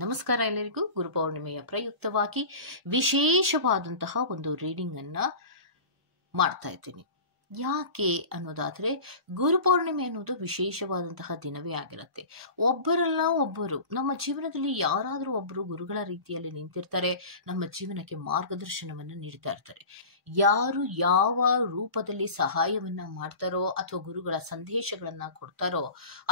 ನಮಸ್ಕಾರ ಎಲ್ಲರಿಗೂ. ಗುರುಪೌರ್ಣಿಮೆಯ ಪ್ರಯುಕ್ತವಾಗಿ ವಿಶೇಷವಾದಂತಹ ಒಂದು ರೀಡಿಂಗ್ ಅನ್ನ ಮಾಡ್ತಾ ಇದ್ದೀನಿ. ಯಾಕೆ ಅನ್ನೋದಾದ್ರೆ, ಗುರುಪೌರ್ಣಿಮೆ ಅನ್ನೋದು ವಿಶೇಷವಾದಂತಹ ದಿನವೇ ಆಗಿರುತ್ತೆ. ಒಬ್ಬರಲ್ಲ ಒಬ್ಬರು ನಮ್ಮ ಜೀವನದಲ್ಲಿ ಯಾರಾದರೂ ಒಬ್ಬರು ಗುರುಗಳ ರೀತಿಯಲ್ಲಿ ನಿಂತಿರ್ತಾರೆ, ನಮ್ಮ ಜೀವನಕ್ಕೆ ಮಾರ್ಗದರ್ಶನವನ್ನು ನೀಡ್ತಾ ಇರ್ತಾರೆ. ಯಾರು ಯಾವ ರೂಪದಲ್ಲಿ ಸಹಾಯವನ್ನ ಮಾಡ್ತಾರೋ ಅಥವಾ ಗುರುಗಳ ಸಂದೇಶಗಳನ್ನ ಕೊಡ್ತಾರೋ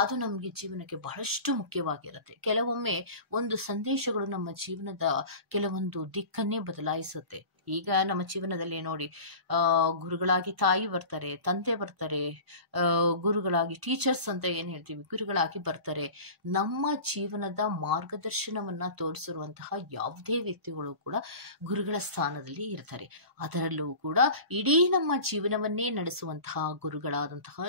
ಅದು ನಮಗೆ ಜೀವನಕ್ಕೆ ಬಹಳಷ್ಟು ಮುಖ್ಯವಾಗಿರುತ್ತೆ. ಕೆಲವೊಮ್ಮೆ ಒಂದು ಸಂದೇಶಗಳು ನಮ್ಮ ಜೀವನದ ಕೆಲವೊಂದು ದಿಕ್ಕನ್ನೇ ಬದಲಾಯಿಸುತ್ತೆ. ಈಗ ನಮ್ಮ ಜೀವನದಲ್ಲಿ ನೋಡಿ, ಗುರುಗಳಾಗಿ ತಾಯಿ ಬರ್ತಾರೆ, ತಂದೆ ಬರ್ತಾರೆ, ಗುರುಗಳಾಗಿ ಟೀಚರ್ಸ್ ಅಂತ ಏನ್ ಹೇಳ್ತೀವಿ, ಗುರುಗಳಾಗಿ ಬರ್ತಾರೆ. ನಮ್ಮ ಜೀವನದ ಮಾರ್ಗದರ್ಶನವನ್ನ ತೋರಿಸಿರುವಂತಹ ಯಾವುದೇ ವ್ಯಕ್ತಿಗಳು ಕೂಡ ಗುರುಗಳ ಸ್ಥಾನದಲ್ಲಿ ಇರ್ತಾರೆ. ಅದರಲ್ಲೂ ಕೂಡ ಇಡೀ ನಮ್ಮ ಜೀವನವನ್ನೇ ನಡೆಸುವಂತಹ ಗುರುಗಳಾದಂತಹ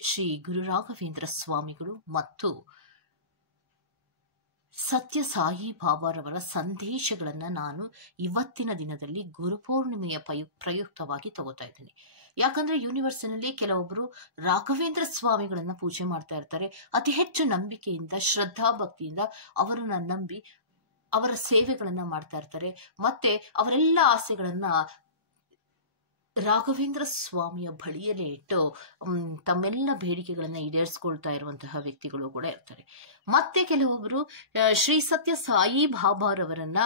ಶ್ರೀ ಗುರು ರಾಘವೇಂದ್ರ ಸ್ವಾಮಿಗಳು ಮತ್ತು ಸತ್ಯ ಸಾಯಿ ಬಾಬಾರವರ ಸಂದೇಶಗಳನ್ನ ನಾನು ಇವತ್ತಿನ ದಿನದಲ್ಲಿ ಗುರುಪೌರ್ಣಿಮೆಯ ಪ್ರಯುಕ್ತವಾಗಿ ತಗೋತಾ ಇದ್ದೀನಿ. ಯಾಕಂದ್ರೆ ಯೂನಿವರ್ಸಿನಲ್ಲಿ ಕೆಲವೊಬ್ಬರು ರಾಘವೇಂದ್ರ ಸ್ವಾಮಿಗಳನ್ನ ಪೂಜೆ ಮಾಡ್ತಾ ಇರ್ತಾರೆ. ಅತಿ ಹೆಚ್ಚು ನಂಬಿಕೆಯಿಂದ, ಶ್ರದ್ಧಾ ಭಕ್ತಿಯಿಂದ ಅವರನ್ನ ನಂಬಿ ಅವರ ಸೇವೆಗಳನ್ನ ಮಾಡ್ತಾ ಇರ್ತಾರೆ. ಮತ್ತೆ ಅವರೆಲ್ಲ ಆಸೆಗಳನ್ನ ರಾಘವೇಂದ್ರ ಸ್ವಾಮಿಯ ಬಳಿಯಲ್ಲೇ ಇಟ್ಟು ತಮ್ಮೆಲ್ಲ ಬೇಡಿಕೆಗಳನ್ನ ಈಡೇರಿಸ್ಕೊಳ್ತಾ ಇರುವಂತಹ ವ್ಯಕ್ತಿಗಳು ಕೂಡ ಇರ್ತಾರೆ. ಮತ್ತೆ ಕೆಲವೊಬ್ಬರು ಶ್ರೀ ಸತ್ಯ ಸಾಯಿ ಬಾಬಾರವರನ್ನ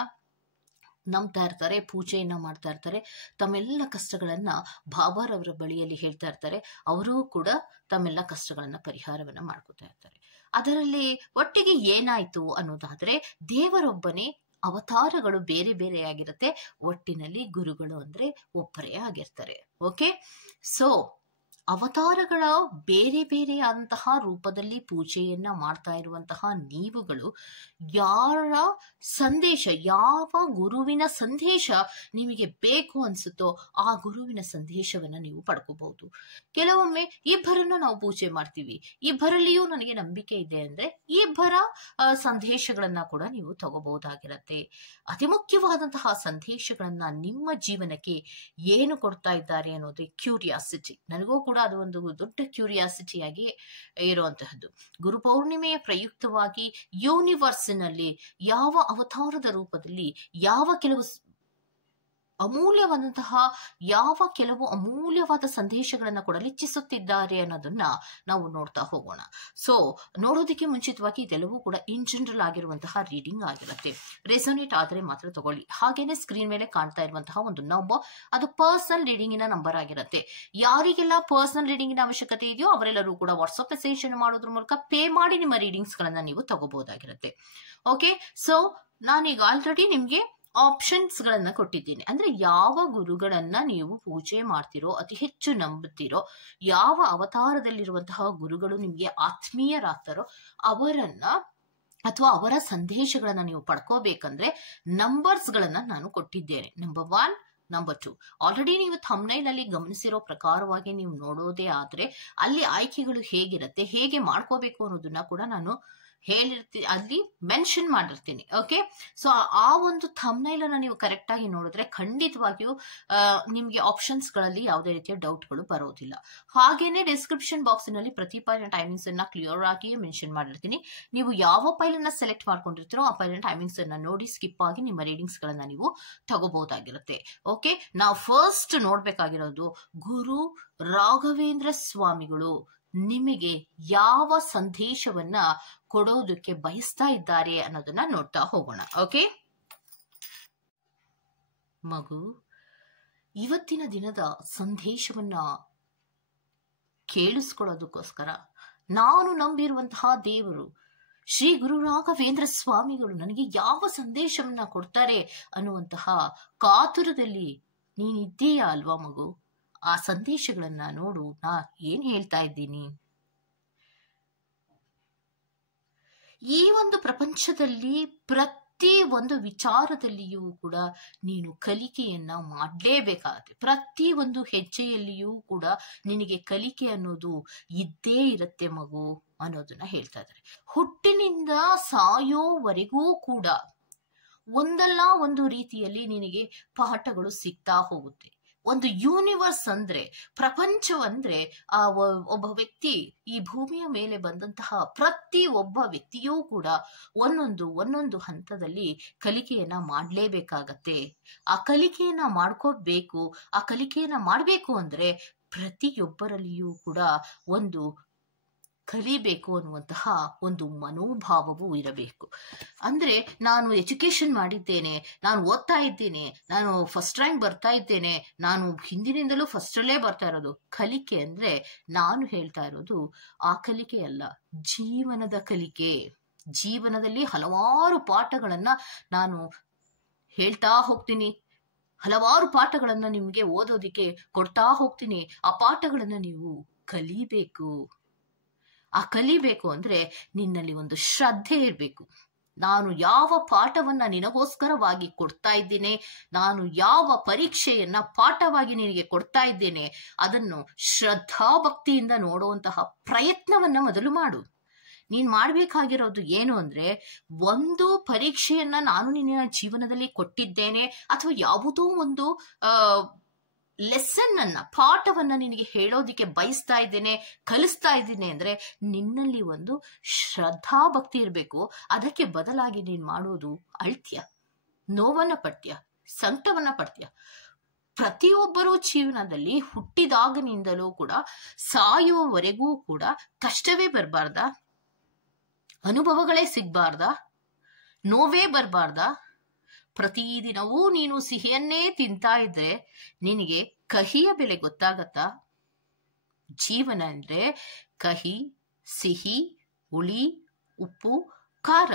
ನಂಬ್ತಾ ಇರ್ತಾರೆ, ಪೂಜೆಯನ್ನ ಮಾಡ್ತಾ ಇರ್ತಾರೆ, ತಮ್ಮೆಲ್ಲ ಕಷ್ಟಗಳನ್ನ ಬಾಬಾರವರ ಬಳಿಯಲ್ಲಿ ಹೇಳ್ತಾ ಇರ್ತಾರೆ. ಅವರೂ ಕೂಡ ತಮ್ಮೆಲ್ಲ ಕಷ್ಟಗಳನ್ನ ಪರಿಹಾರವನ್ನ ಮಾಡ್ಕೊತಾ ಇರ್ತಾರೆ. ಅದರಲ್ಲಿ ಒಟ್ಟಿಗೆ ಏನಾಯ್ತು ಅನ್ನೋದಾದ್ರೆ, ದೇವರೊಬ್ಬನೇ, ಅವತಾರಗಳು ಬೇರೆ ಬೇರೆ ಆಗಿರುತ್ತೆ, ಒಟ್ಟಿನಲ್ಲಿ ಗುರುಗಳು ಅಂದ್ರೆ ಒಬ್ಬರೇ ಆಗಿರ್ತಾರೆ. ಓಕೆ, ಸೊ ಅವತಾರಗಳ ಬೇರೆ ಬೇರೆಯಾದಂತಹ ರೂಪದಲ್ಲಿ ಪೂಜೆಯನ್ನ ಮಾಡ್ತಾ ಇರುವಂತಹ ನೀವುಗಳು ಯಾರ ಸಂದೇಶ, ಯಾವ ಗುರುವಿನ ಸಂದೇಶ ನಿಮಗೆ ಬೇಕು ಅನ್ಸುತ್ತೋ ಆ ಗುರುವಿನ ಸಂದೇಶವನ್ನ ನೀವು ಪಡ್ಕೋಬಹುದು. ಕೆಲವೊಮ್ಮೆ ಇಬ್ಬರನ್ನು ನಾವು ಪೂಜೆ ಮಾಡ್ತೀವಿ, ಇಬ್ಬರಲ್ಲಿಯೂ ನನಗೆ ನಂಬಿಕೆ ಇದೆ ಅಂದ್ರೆ ಇಬ್ಬರ ಸಂದೇಶಗಳನ್ನ ಕೂಡ ನೀವು ತಗೋಬಹುದಾಗಿರತ್ತೆ. ಅತಿ ಮುಖ್ಯವಾದಂತಹ ಸಂದೇಶಗಳನ್ನ ನಿಮ್ಮ ಜೀವನಕ್ಕೆ ಏನು ಕೊಡ್ತಾ ಇದ್ದಾರೆ ಅನ್ನೋದೇ ಕ್ಯೂರಿಯಾಸಿಟಿ. ನನಗೂ ಕೂಡ ಅದು ಒಂದು ದೊಡ್ಡ ಕ್ಯೂರಿಯಾಸಿಟಿಯಾಗಿ ಇರುವಂತಹದ್ದು. ಗುರುಪೌರ್ಣಿಮೆಯ ಪ್ರಯುಕ್ತವಾಗಿ ಯೂನಿವರ್ಸಿನಲ್ಲಿ ಯಾವ ಅವತಾರದ ರೂಪದಲ್ಲಿ ಯಾವ ಕೆಲವು ಅಮೂಲ್ಯವಾದ ಸಂದೇಶಗಳನ್ನ ಕೊಡಲು ಇಚ್ಛಿಸುತ್ತಿದ್ದಾರೆ ಅನ್ನೋದನ್ನ ನಾವು ನೋಡ್ತಾ ಹೋಗೋಣ. ಸೊ ನೋಡೋದಕ್ಕೆ ಮುಂಚಿತವಾಗಿ ಇದೆಲ್ಲವೂ ಕೂಡ ಇನ್ ಜನರಲ್ ಆಗಿರುವಂತಹ ರೀಡಿಂಗ್ ಆಗಿರುತ್ತೆ. ರೆಸೋನೇಟ್ ಆದ್ರೆ ಮಾತ್ರ ತಗೊಳ್ಳಿ. ಹಾಗೇನೆ ಸ್ಕ್ರೀನ್ ಮೇಲೆ ಕಾಣ್ತಾ ಇರುವಂತಹ ಒಂದು ನಂಬರ್, ಅದು ಪರ್ಸನಲ್ ರೀಡಿಂಗಿನ ನಂಬರ್ ಆಗಿರುತ್ತೆ. ಯಾರಿಗೆಲ್ಲ ಪರ್ಸನಲ್ ರೀಡಿಂಗಿನ ಅವಶ್ಯಕತೆ ಇದೆಯೋ ಅವರೆಲ್ಲರೂ ಕೂಡ ವಾಟ್ಸ್ಆಪ್ ಮೆಸೇಜ್ ಅನ್ನು ಮಾಡೋದ್ರ ಮೂಲಕ ಪೇ ಮಾಡಿ ನಿಮ್ಮ ರೀಡಿಂಗ್ಸ್ ಗಳನ್ನ ನೀವು ತಗೋಬಹುದಾಗಿರುತ್ತೆ. ಓಕೆ, ಸೊ ನಾನೀಗ ಆಲ್ರೆಡಿ ನಿಮ್ಗೆ ಆಪ್ಷನ್ಸ್ ಗಳನ್ನ ಕೊಟ್ಟಿದ್ದೀನಿ. ಅಂದ್ರೆ ಯಾವ ಗುರುಗಳನ್ನ ನೀವು ಪೂಜೆ ಮಾಡ್ತಿರೋ, ಅತಿ ಹೆಚ್ಚು ನಂಬುತ್ತೀರೋ, ಯಾವ ಅವತಾರದಲ್ಲಿರುವಂತಹ ಗುರುಗಳು ನಿಮ್ಗೆ ಆತ್ಮೀಯರಾಗ್ತಾರೋ ಅವರನ್ನ ಅಥವಾ ಅವರ ಸಂದೇಶಗಳನ್ನ ನೀವು ಪಡ್ಕೋಬೇಕಂದ್ರೆ ನಂಬರ್ಸ್ ಗಳನ್ನ ನಾನು ಕೊಟ್ಟಿದ್ದೇನೆ. Number 1, number 2. ಆಲ್ರೆಡಿ ನೀವು ಥಂಬ್ನೈಲ್ ಅಲ್ಲಿ ಗಮನಿಸಿರೋ ಪ್ರಕಾರವಾಗಿ ನೀವು ನೋಡೋದೇ ಆದ್ರೆ ಅಲ್ಲಿ ಆಯ್ಕೆಗಳು ಹೇಗಿರುತ್ತೆ, ಹೇಗೆ ಮಾಡ್ಕೋಬೇಕು ಅನ್ನೋದನ್ನ ಕೂಡ ನಾನು ಹೇಳಿರ್ತೀನಿ, ಅಲ್ಲಿ ಮೆನ್ಷನ್ ಮಾಡಿರ್ತೀನಿ. ಓಕೆ, ಸೊ ಆ ಒಂದು ಥಂಬ್ನೈಲ್ ಅನ್ನ ನೀವು ಕರೆಕ್ಟ್ ಆಗಿ ನೋಡಿದ್ರೆ ಖಂಡಿತವಾಗಿಯೂ ನಿಮ್ಗೆ ಆಪ್ಷನ್ಸ್ ಗಳಲ್ಲಿ ಯಾವುದೇ ರೀತಿಯ ಡೌಟ್ಗಳು ಬರೋದಿಲ್ಲ. ಹಾಗೇನೆ ಡಿಸ್ಕ್ರಿಪ್ಷನ್ ಬಾಕ್ಸ್ ನಲ್ಲಿ ಪ್ರತಿ ಫೈಲ್ ಟೈಮಿಂಗ್ಸ್ ಅನ್ನ ಕ್ಲಿಯರ್ ಆಗಿ ಮೆನ್ಷನ್ ಮಾಡಿರ್ತೀನಿ. ನೀವು ಯಾವ ಫೈಲ್ ಅನ್ನ ಸೆಲೆಕ್ಟ್ ಮಾಡ್ಕೊಂಡಿರ್ತೀರೋ ಆ ಫೈಲ್ ಟೈಮಿಂಗ್ಸ್ ಅನ್ನ ನೋಡಿ ಸ್ಕಿಪ್ ಆಗಿ ನಿಮ್ಮ ರೀಡಿಂಗ್ಸ್ ಗಳನ್ನ ನೀವು ತಗೋಬಹುದಾಗಿರುತ್ತೆ. ಓಕೆ, ನಾವು ಫಸ್ಟ್ ನೋಡ್ಬೇಕಾಗಿರೋದು ಗುರು ರಾಘವೇಂದ್ರ ಸ್ವಾಮಿಗಳು ನಿಮಗೆ ಯಾವ ಸಂದೇಶವನ್ನ ಕೊಡೋದಕ್ಕೆ ಬಯಸ್ತಾ ಇದ್ದಾರೆ ಅನ್ನೋದನ್ನ ನೋಡ್ತಾ ಹೋಗೋಣ. ಓಕೆ ಮಗು, ಇವತ್ತಿನ ದಿನದ ಸಂದೇಶವನ್ನ ಕೇಳಿಸ್ಕೊಳ್ಳೋದಕ್ಕೋಸ್ಕರ ನಾನು ನಂಬಿರುವಂತಹ ದೇವರು ಶ್ರೀ ಗುರು ರಾಘವೇಂದ್ರ ಸ್ವಾಮಿಗಳು ನನಗೆ ಯಾವ ಸಂದೇಶವನ್ನ ಕೊಡ್ತಾರೆ ಅನ್ನುವಂತಹ ಕಾತುರದಲ್ಲಿ ನೀನಿದ್ದೀಯಾ ಅಲ್ವಾ ಮಗು? ಆ ಸಂದೇಶಗಳನ್ನ ನೋಡು, ನಾ ಏನ್ ಹೇಳ್ತಾ ಇದ್ದೀನಿ. ಈ ಒಂದು ಪ್ರಪಂಚದಲ್ಲಿ ಪ್ರತಿ ಒಂದು ವಿಚಾರದಲ್ಲಿಯೂ ಕೂಡ ನೀನು ಕಲಿಕೆಯನ್ನ ಮಾಡಲೇಬೇಕಾಗತ್ತೆ. ಪ್ರತಿ ಒಂದು ಹೆಜ್ಜೆಯಲ್ಲಿಯೂ ಕೂಡ ನಿನಗೆ ಕಲಿಕೆ ಅನ್ನೋದು ಇದ್ದೇ ಇರುತ್ತೆ ಮಗು ಅನ್ನೋದನ್ನ ಹೇಳ್ತಾ ಇದ್ದಾರೆ. ಹುಟ್ಟಿನಿಂದ ಸಾಯೋವರೆಗೂ ಕೂಡ ಒಂದಲ್ಲ ಒಂದು ರೀತಿಯಲ್ಲಿ ನಿನಗೆ ಪಾಠಗಳು ಸಿಗ್ತಾ ಹೋಗುತ್ತೆ. ಒಂದು ಯೂನಿವರ್ಸ್ ಅಂದ್ರೆ, ಪ್ರಪಂಚವಂದ್ರೆ ಒಬ್ಬ ವ್ಯಕ್ತಿ ಈ ಭೂಮಿಯ ಮೇಲೆ ಬಂದಂತಹ ಪ್ರತಿ ಒಬ್ಬ ವ್ಯಕ್ತಿಯೂ ಕೂಡ ಒಂದೊಂದು ಹಂತದಲ್ಲಿ ಕಲಿಕೆಯನ್ನ ಮಾಡಲೇಬೇಕಾಗತ್ತೆ. ಆ ಕಲಿಕೆಯನ್ನ ಮಾಡ್ಕೋಬೇಕು. ಆ ಕಲಿಕೆಯನ್ನ ಮಾಡಬೇಕು ಅಂದ್ರೆ ಪ್ರತಿಯೊಬ್ಬರಲ್ಲಿಯೂ ಕೂಡ ಒಂದು ಕಲಿಬೇಕು ಅನ್ನುವಂತಹ ಒಂದು ಮನೋಭಾವವು ಇರಬೇಕು. ಅಂದ್ರೆ ನಾನು ಎಜುಕೇಶನ್ ಮಾಡಿದ್ದೇನೆ, ನಾನು ಓದ್ತಾ ಇದ್ದೇನೆ, ನಾನು ಫಸ್ಟ್ ರ್ಯಾಂಕ್ ಬರ್ತಾ ಇದ್ದೇನೆ, ನಾನು ಹಿಂದಿನಿಂದಲೂ ಫಸ್ಟ್ ಅಲ್ಲೇ ಬರ್ತಾ ಇರೋದು. ಕಲಿಕೆ ಅಂದ್ರೆ ನಾನು ಹೇಳ್ತಾ ಇರೋದು ಆ ಕಲಿಕೆ ಅಲ್ಲ, ಜೀವನದ ಕಲಿಕೆ. ಜೀವನದಲ್ಲಿ ಹಲವಾರು ಪಾಠಗಳನ್ನ ನಾನು ಹೇಳ್ತಾ ಹೋಗ್ತೀನಿ, ಹಲವಾರು ಪಾಠಗಳನ್ನ ನಿಮ್ಗೆ ಓದೋದಿಕ್ಕೆ ಕೊಡ್ತಾ ಹೋಗ್ತೀನಿ. ಆ ಪಾಠಗಳನ್ನ ನೀವು ಕಲಿಬೇಕು. ಆ ಕಲಿಬೇಕು ಅಂದ್ರೆ ನಿನ್ನಲ್ಲಿ ಒಂದು ಶ್ರದ್ಧೆ ಇರಬೇಕು. ನಾನು ಯಾವ ಪಾಠವನ್ನ ನಿನಗೋಸ್ಕರವಾಗಿ ಕೊಡ್ತಾ ಇದ್ದೇನೆ, ನಾನು ಯಾವ ಪರೀಕ್ಷೆಯನ್ನ ಪಾಠವಾಗಿ ನಿನಗೆ ಕೊಡ್ತಾ ಇದ್ದೇನೆ, ಅದನ್ನು ಶ್ರದ್ಧಾಭಕ್ತಿಯಿಂದ ನೋಡುವಂತಹ ಪ್ರಯತ್ನವನ್ನ ಮೊದಲು ಮಾಡು. ನೀನ್ ಮಾಡ್ಬೇಕಾಗಿರೋದು ಏನು ಅಂದ್ರೆ, ಒಂದು ಪರೀಕ್ಷೆಯನ್ನ ನಾನು ನಿನ್ನ ಜೀವನದಲ್ಲಿ ಕೊಟ್ಟಿದ್ದೇನೆ ಅಥವಾ ಯಾವುದೋ ಒಂದು ಲೆಸನ್ ಅನ್ನ, ಪಾಠವನ್ನ ನಿನಗೆ ಹೇಳೋದಿಕ್ಕೆ ಬಯಸ್ತಾ ಇದ್ದೇನೆ, ಕಲಿಸ್ತಾ ಇದ್ದೀನಿ ಅಂದ್ರೆ ನಿನ್ನಲ್ಲಿ ಒಂದು ಶ್ರದ್ಧಾಭಕ್ತಿ ಇರಬೇಕು. ಅದಕ್ಕೆ ಬದಲಾಗಿ ನೀನ್ ಮಾಡೋದು ಅಳ್ತ್ಯ, ನೋವನ್ನ ಪಡ್ತೀಯ, ಸಂಕಟವನ್ನ ಪಡ್ತೀಯ. ಪ್ರತಿಯೊಬ್ಬರೂ ಜೀವನದಲ್ಲಿ ಹುಟ್ಟಿದಾಗನಿಂದಲೂ ಕೂಡ ಸಾಯುವವರೆಗೂ ಕೂಡ ಕಷ್ಟವೇ ಬರಬಾರ್ದ, ಅನುಭವಗಳೇ ಸಿಗ್ಬಾರ್ದ, ನೋವೇ ಬರಬಾರ್ದ? ಪ್ರತಿದಿನವೂ ನೀನು ಸಿಹಿಯನ್ನೇ ತಿಂತಾ ಇದ್ರೆ ನಿನಗೆ ಕಹಿಯ ಬೆಲೆ ಗೊತ್ತಾಗತ್ತಾ? ಜೀವನ ಅಂದ್ರೆ ಕಹಿ, ಸಿಹಿ, ಹುಳಿ, ಉಪ್ಪು, ಖಾರ.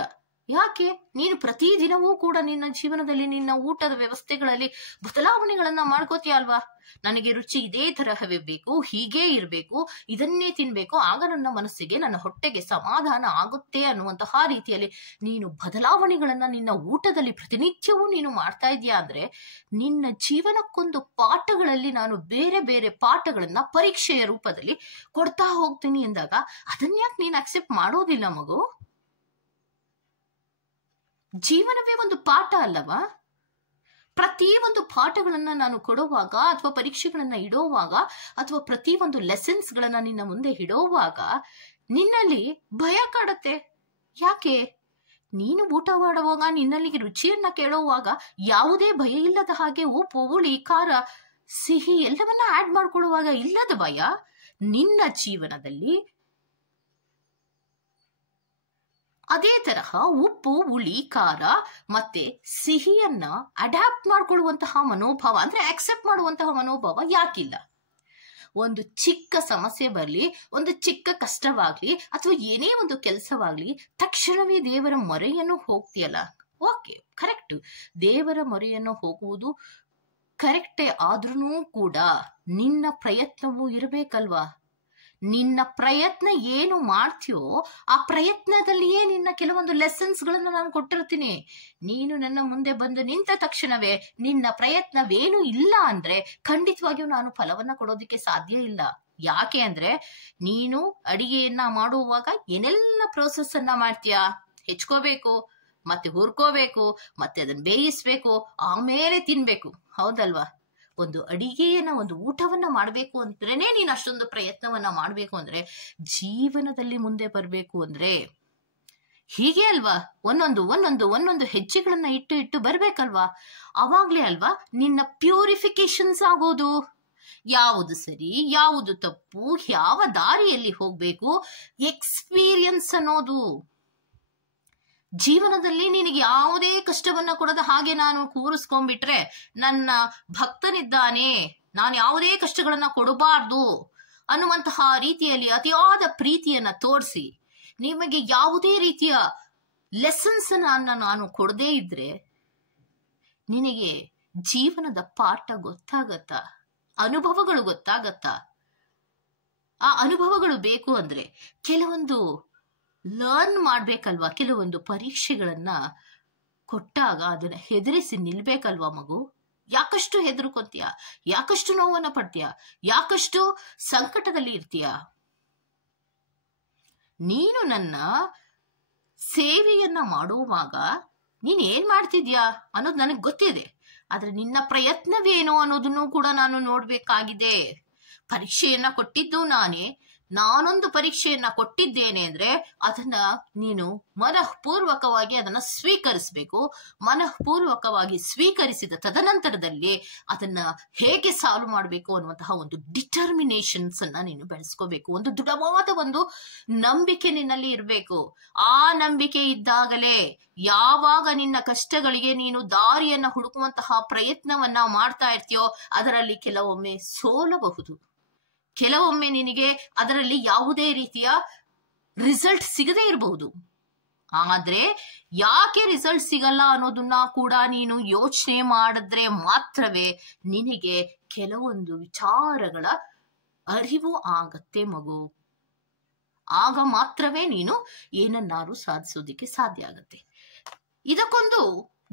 ಯಾಕೆ? ನೀನು ಪ್ರತಿದಿನವೂ ಕೂಡ ನಿನ್ನ ಜೀವನದಲ್ಲಿ ನಿನ್ನ ಊಟದ ವ್ಯವಸ್ಥೆಗಳಲ್ಲಿ ಬದಲಾವಣೆಗಳನ್ನ ಮಾಡ್ಕೋತೀಯ ಅಲ್ವಾ? ನನಗೆ ರುಚಿ ಇದೇ ತರಹವೇ ಬೇಕು, ಹೀಗೇ ಇರಬೇಕು, ಇದನ್ನೇ ತಿನ್ಬೇಕು, ಆಗ ನನ್ನ ಮನಸ್ಸಿಗೆ, ನನ್ನ ಹೊಟ್ಟೆಗೆ ಸಮಾಧಾನ ಆಗುತ್ತೆ ಅನ್ನುವಂತಹ ರೀತಿಯಲ್ಲಿ ನೀನು ಬದಲಾವಣೆಗಳನ್ನ ನಿನ್ನ ಊಟದಲ್ಲಿ ಪ್ರತಿನಿತ್ಯವೂ ನೀನು ಮಾಡ್ತಾ ಇದೀಯಾ ಅಂದ್ರೆ ನಿನ್ನ ಜೀವನಕ್ಕೊಂದು ಪಾಠಗಳಲ್ಲಿ ನಾನು ಬೇರೆ ಬೇರೆ ಪಾಠಗಳನ್ನ ಪರೀಕ್ಷೆಯ ರೂಪದಲ್ಲಿ ಕೊಡ್ತಾ ಹೋಗ್ತೀನಿ ಎಂದಾಗ ಅದನ್ಯಾಕೆ ನೀನು ಅಕ್ಸೆಪ್ಟ್ ಮಾಡೋದಿಲ್ಲ ಮಗು? ಜೀವನವೇ ಒಂದು ಪಾಠ ಅಲ್ಲವಾ? ಪ್ರತಿ ಒಂದು ಪಾಠಗಳನ್ನ ನಾನು ಕೊಡುವಾಗ ಅಥವಾ ಪರೀಕ್ಷೆಗಳನ್ನ ಇಡೋವಾಗ ಅಥವಾ ಪ್ರತಿ ಒಂದು ಲೆಸನ್ಸ್ ಗಳನ್ನ ನಿನ್ನ ಮುಂದೆ ಇಡೋವಾಗ ನಿನ್ನಲ್ಲಿ ಭಯ ಕಾಡುತ್ತೆ. ಯಾಕೆ? ನೀನು ಊಟ ಮಾಡುವಾಗ ನಿನ್ನಲ್ಲಿ ರುಚಿಯನ್ನ ಕೇಳುವಾಗ ಯಾವುದೇ ಭಯ ಇಲ್ಲದ ಹಾಗೆ ಉಪ್ಪು, ಹುಳಿ, ಖಾರ, ಸಿಹಿ ಎಲ್ಲವನ್ನ ಆಡ್ ಮಾಡ್ಕೊಳ್ಳುವಾಗ ಇಲ್ಲದ ಭಯ ನಿನ್ನ ಜೀವನದಲ್ಲಿ ಅದೇ ತರಹ ಉಪ್ಪು, ಹುಳಿ, ಖಾರ ಮತ್ತೆ ಸಿಹಿಯನ್ನ ಅಡ್ಯಾಪ್ಟ್ ಮಾಡ್ಕೊಳ್ಳುವಂತಹ ಮನೋಭಾವ, ಅಂದ್ರೆ ಆಕ್ಸೆಪ್ಟ್ ಮಾಡುವಂತಹ ಮನೋಭಾವ ಯಾಕಿಲ್ಲ? ಒಂದು ಚಿಕ್ಕ ಸಮಸ್ಯೆ ಬರಲಿ, ಒಂದು ಚಿಕ್ಕ ಕಷ್ಟವಾಗ್ಲಿ ಅಥವಾ ಏನೇ ಒಂದು ಕೆಲಸವಾಗ್ಲಿ, ತಕ್ಷಣವೇ ದೇವರ ಮೊರೆಯನ್ನು ಹೋಗ್ತೀಯಲ್ಲ, ಓಕೆ ಕರೆಕ್ಟ್, ದೇವರ ಮೊರೆಯನ್ನು ಹೋಗುವುದು ಕರೆಕ್ಟೇ. ಆದ್ರೂ ಕೂಡ ನಿನ್ನ ಪ್ರಯತ್ನವೂ ಇರಬೇಕಲ್ವಾ? ನಿನ್ನ ಪ್ರಯತ್ನ ಏನು ಮಾಡ್ತೀಯೋ ಆ ಪ್ರಯತ್ನದಲ್ಲಿಯೇ ನಿನ್ನ ಕೆಲವೊಂದು ಲೆಸನ್ಸ್ ಗಳನ್ನ ನಾನು ಕೊಟ್ಟಿರ್ತೀನಿ. ನೀನು ನನ್ನ ಮುಂದೆ ಬಂದು ನಿಂತ ತಕ್ಷಣವೇ ನಿನ್ನ ಪ್ರಯತ್ನವೇನು ಇಲ್ಲ ಅಂದ್ರೆ ಖಂಡಿತವಾಗಿಯೂ ನಾನು ಫಲವನ್ನ ಕೊಡೋದಿಕ್ಕೆ ಸಾಧ್ಯ ಇಲ್ಲ. ಯಾಕೆ ಅಂದ್ರೆ ನೀನು ಅಡಿಗೆಯನ್ನ ಮಾಡುವಾಗ ಏನೆಲ್ಲ ಪ್ರೋಸೆಸ್ ಅನ್ನ ಮಾಡ್ತೀಯಾ? ಹೆಚ್ಕೋಬೇಕು, ಮತ್ತೆ ಹುರ್ಕೋಬೇಕು, ಮತ್ತೆ ಅದನ್ನ ಬೇಯಿಸ್ಬೇಕು, ಆಮೇಲೆ ತಿನ್ಬೇಕು, ಹೌದಲ್ವಾ? ಒಂದು ಅಡಿಗೆಯನ್ನ, ಒಂದು ಊಟವನ್ನ ಮಾಡ್ಬೇಕು ಅಂದ್ರೇನೆ ನೀನು ಅಷ್ಟೊಂದು ಪ್ರಯತ್ನವನ್ನ ಮಾಡ್ಬೇಕು ಅಂದ್ರೆ, ಜೀವನದಲ್ಲಿ ಮುಂದೆ ಬರ್ಬೇಕು ಅಂದ್ರೆ ಹೀಗೆ ಅಲ್ವಾ? ಒಂದೊಂದು ಹೆಜ್ಜೆಗಳನ್ನ ಇಟ್ಟು ಬರ್ಬೇಕಲ್ವಾ? ಅವಾಗ್ಲೇ ಅಲ್ವಾ ನಿನ್ನ ಪ್ಯೂರಿಫಿಕೇಶನ್ಸ್ ಆಗೋದು. ಯಾವುದು ಸರಿ, ಯಾವುದು ತಪ್ಪು, ಯಾವ ದಾರಿಯಲ್ಲಿ ಹೋಗ್ಬೇಕು, ಎಕ್ಸ್ಪೀರಿಯನ್ಸ್ ಅನ್ನೋದು. ಜೀವನದಲ್ಲಿ ನಿನಗೆ ಯಾವುದೇ ಕಷ್ಟವನ್ನ ಕೊಡದ ಹಾಗೆ ನಾನು ಕೂರಿಸ್ಕೊಂಡ್ಬಿಟ್ರೆ ನನ್ನ ಭಕ್ತನಿದ್ದಾನೆ, ನಾನು ಯಾವುದೇ ಕಷ್ಟಗಳನ್ನ ಕೊಡಬಾರ್ದು ಅನ್ನುವಂತಹ ರೀತಿಯಲ್ಲಿ ಅತಿಯಾದ ಪ್ರೀತಿಯನ್ನ ತೋರಿಸಿ ನಿಮಗೆ ಯಾವುದೇ ರೀತಿಯ ಲೆಸನ್ಸ್ ಅನ್ನ ನಾನು ಕೊಡದೇ ಇದ್ರೆ ನಿನಗೆ ಜೀವನದ ಪಾಠ ಗೊತ್ತಾಗತ್ತಾ? ಅನುಭವಗಳು ಗೊತ್ತಾಗತ್ತಾ? ಆ ಅನುಭವಗಳು ಬೇಕು ಅಂದ್ರೆ ಕೆಲವೊಂದು ಲರ್ನ್ ಮಾಡ್ಬೇಕಲ್ವಾ? ಕೆಲವೊಂದು ಪರೀಕ್ಷೆಗಳನ್ನ ಕೊಟ್ಟಾಗ ಅದನ್ನ ಹೆದರಿಸಿ ನಿಲ್ಬೇಕಲ್ವಾ ಮಗು? ಯಾಕಷ್ಟು ಹೆದರ್ಕೊಂತೀಯ? ಯಾಕಷ್ಟು ನೋವನ್ನ ಪಡ್ತೀಯ? ಯಾಕಷ್ಟು ಸಂಕಟದಲ್ಲಿ ಇರ್ತೀಯ? ನೀನು ನನ್ನ ಸೇವೆಯನ್ನ ಮಾಡುವಾಗ ನೀನ್ ಏನ್ ಮಾಡ್ತಿದ್ಯಾ ಅನ್ನೋದು ನನಗೆ ಗೊತ್ತಿದೆ. ಆದ್ರೆ ನಿನ್ನ ಪ್ರಯತ್ನವೇನು ಅನ್ನೋದನ್ನು ಕೂಡ ನಾನು ನೋಡ್ಬೇಕಾಗಿದೆ. ಪರೀಕ್ಷೆಯನ್ನ ಕೊಟ್ಟಿದ್ದು ನಾನೊಂದು ಪರೀಕ್ಷೆಯನ್ನ ಕೊಟ್ಟಿದ್ದೇನೆ ಅಂದ್ರೆ ಅದನ್ನ ನೀನು ಮನಃಪೂರ್ವಕವಾಗಿ ಅದನ್ನ ಸ್ವೀಕರಿಸಬೇಕು. ಮನಃಪೂರ್ವಕವಾಗಿ ಸ್ವೀಕರಿಸಿದ ತದನಂತರದಲ್ಲಿ ಅದನ್ನ ಹೇಗೆ ಸಾಲ್ವ್ ಮಾಡಬೇಕು ಅನ್ನುವಂತಹ ಒಂದು ಡಿಟರ್ಮಿನೇಷನ್ಸ್ ಅನ್ನ ನೀನು ಬೆಳೆಸ್ಕೋಬೇಕು. ಒಂದು ದೃಢವಾದ ಒಂದು ನಂಬಿಕೆ ನಿನ್ನಲ್ಲಿ ಇರಬೇಕು. ಆ ನಂಬಿಕೆ ಇದ್ದಾಗಲೇ ಯಾವಾಗ ನಿನ್ನ ಕಷ್ಟಗಳಿಗೆ ನೀನು ದಾರಿಯನ್ನ ಹುಡುಕುವಂತಹ ಪ್ರಯತ್ನವನ್ನ ಮಾಡ್ತಾ ಇರ್ತೀಯೋ ಅದರಲ್ಲಿ ಕೆಲವೊಮ್ಮೆ ಸೋಲಬಹುದು, ಕೆಲವೊಮ್ಮೆ ನಿನಗೆ ಅದರಲ್ಲಿ ಯಾವುದೇ ರೀತಿಯ ರಿಸಲ್ಟ್ ಸಿಗದೇ ಇರಬಹುದು. ಆದ್ರೆ ಯಾಕೆ ರಿಸಲ್ಟ್ ಸಿಗಲ್ಲ ಅನ್ನೋದನ್ನ ಕೂಡ ನೀನು ಯೋಚನೆ ಮಾಡಿದ್ರೆ ಮಾತ್ರವೇ ನಿನಗೆ ಕೆಲವೊಂದು ವಿಚಾರಗಳ ಅರಿವು ಆಗತ್ತೆ ಮಗು. ಆಗ ಮಾತ್ರವೇ ನೀನು ಏನನ್ನಾರು ಸಾಧಿಸೋದಿಕ್ಕೆ ಸಾಧ್ಯ ಆಗತ್ತೆ. ಇದಕ್ಕೊಂದು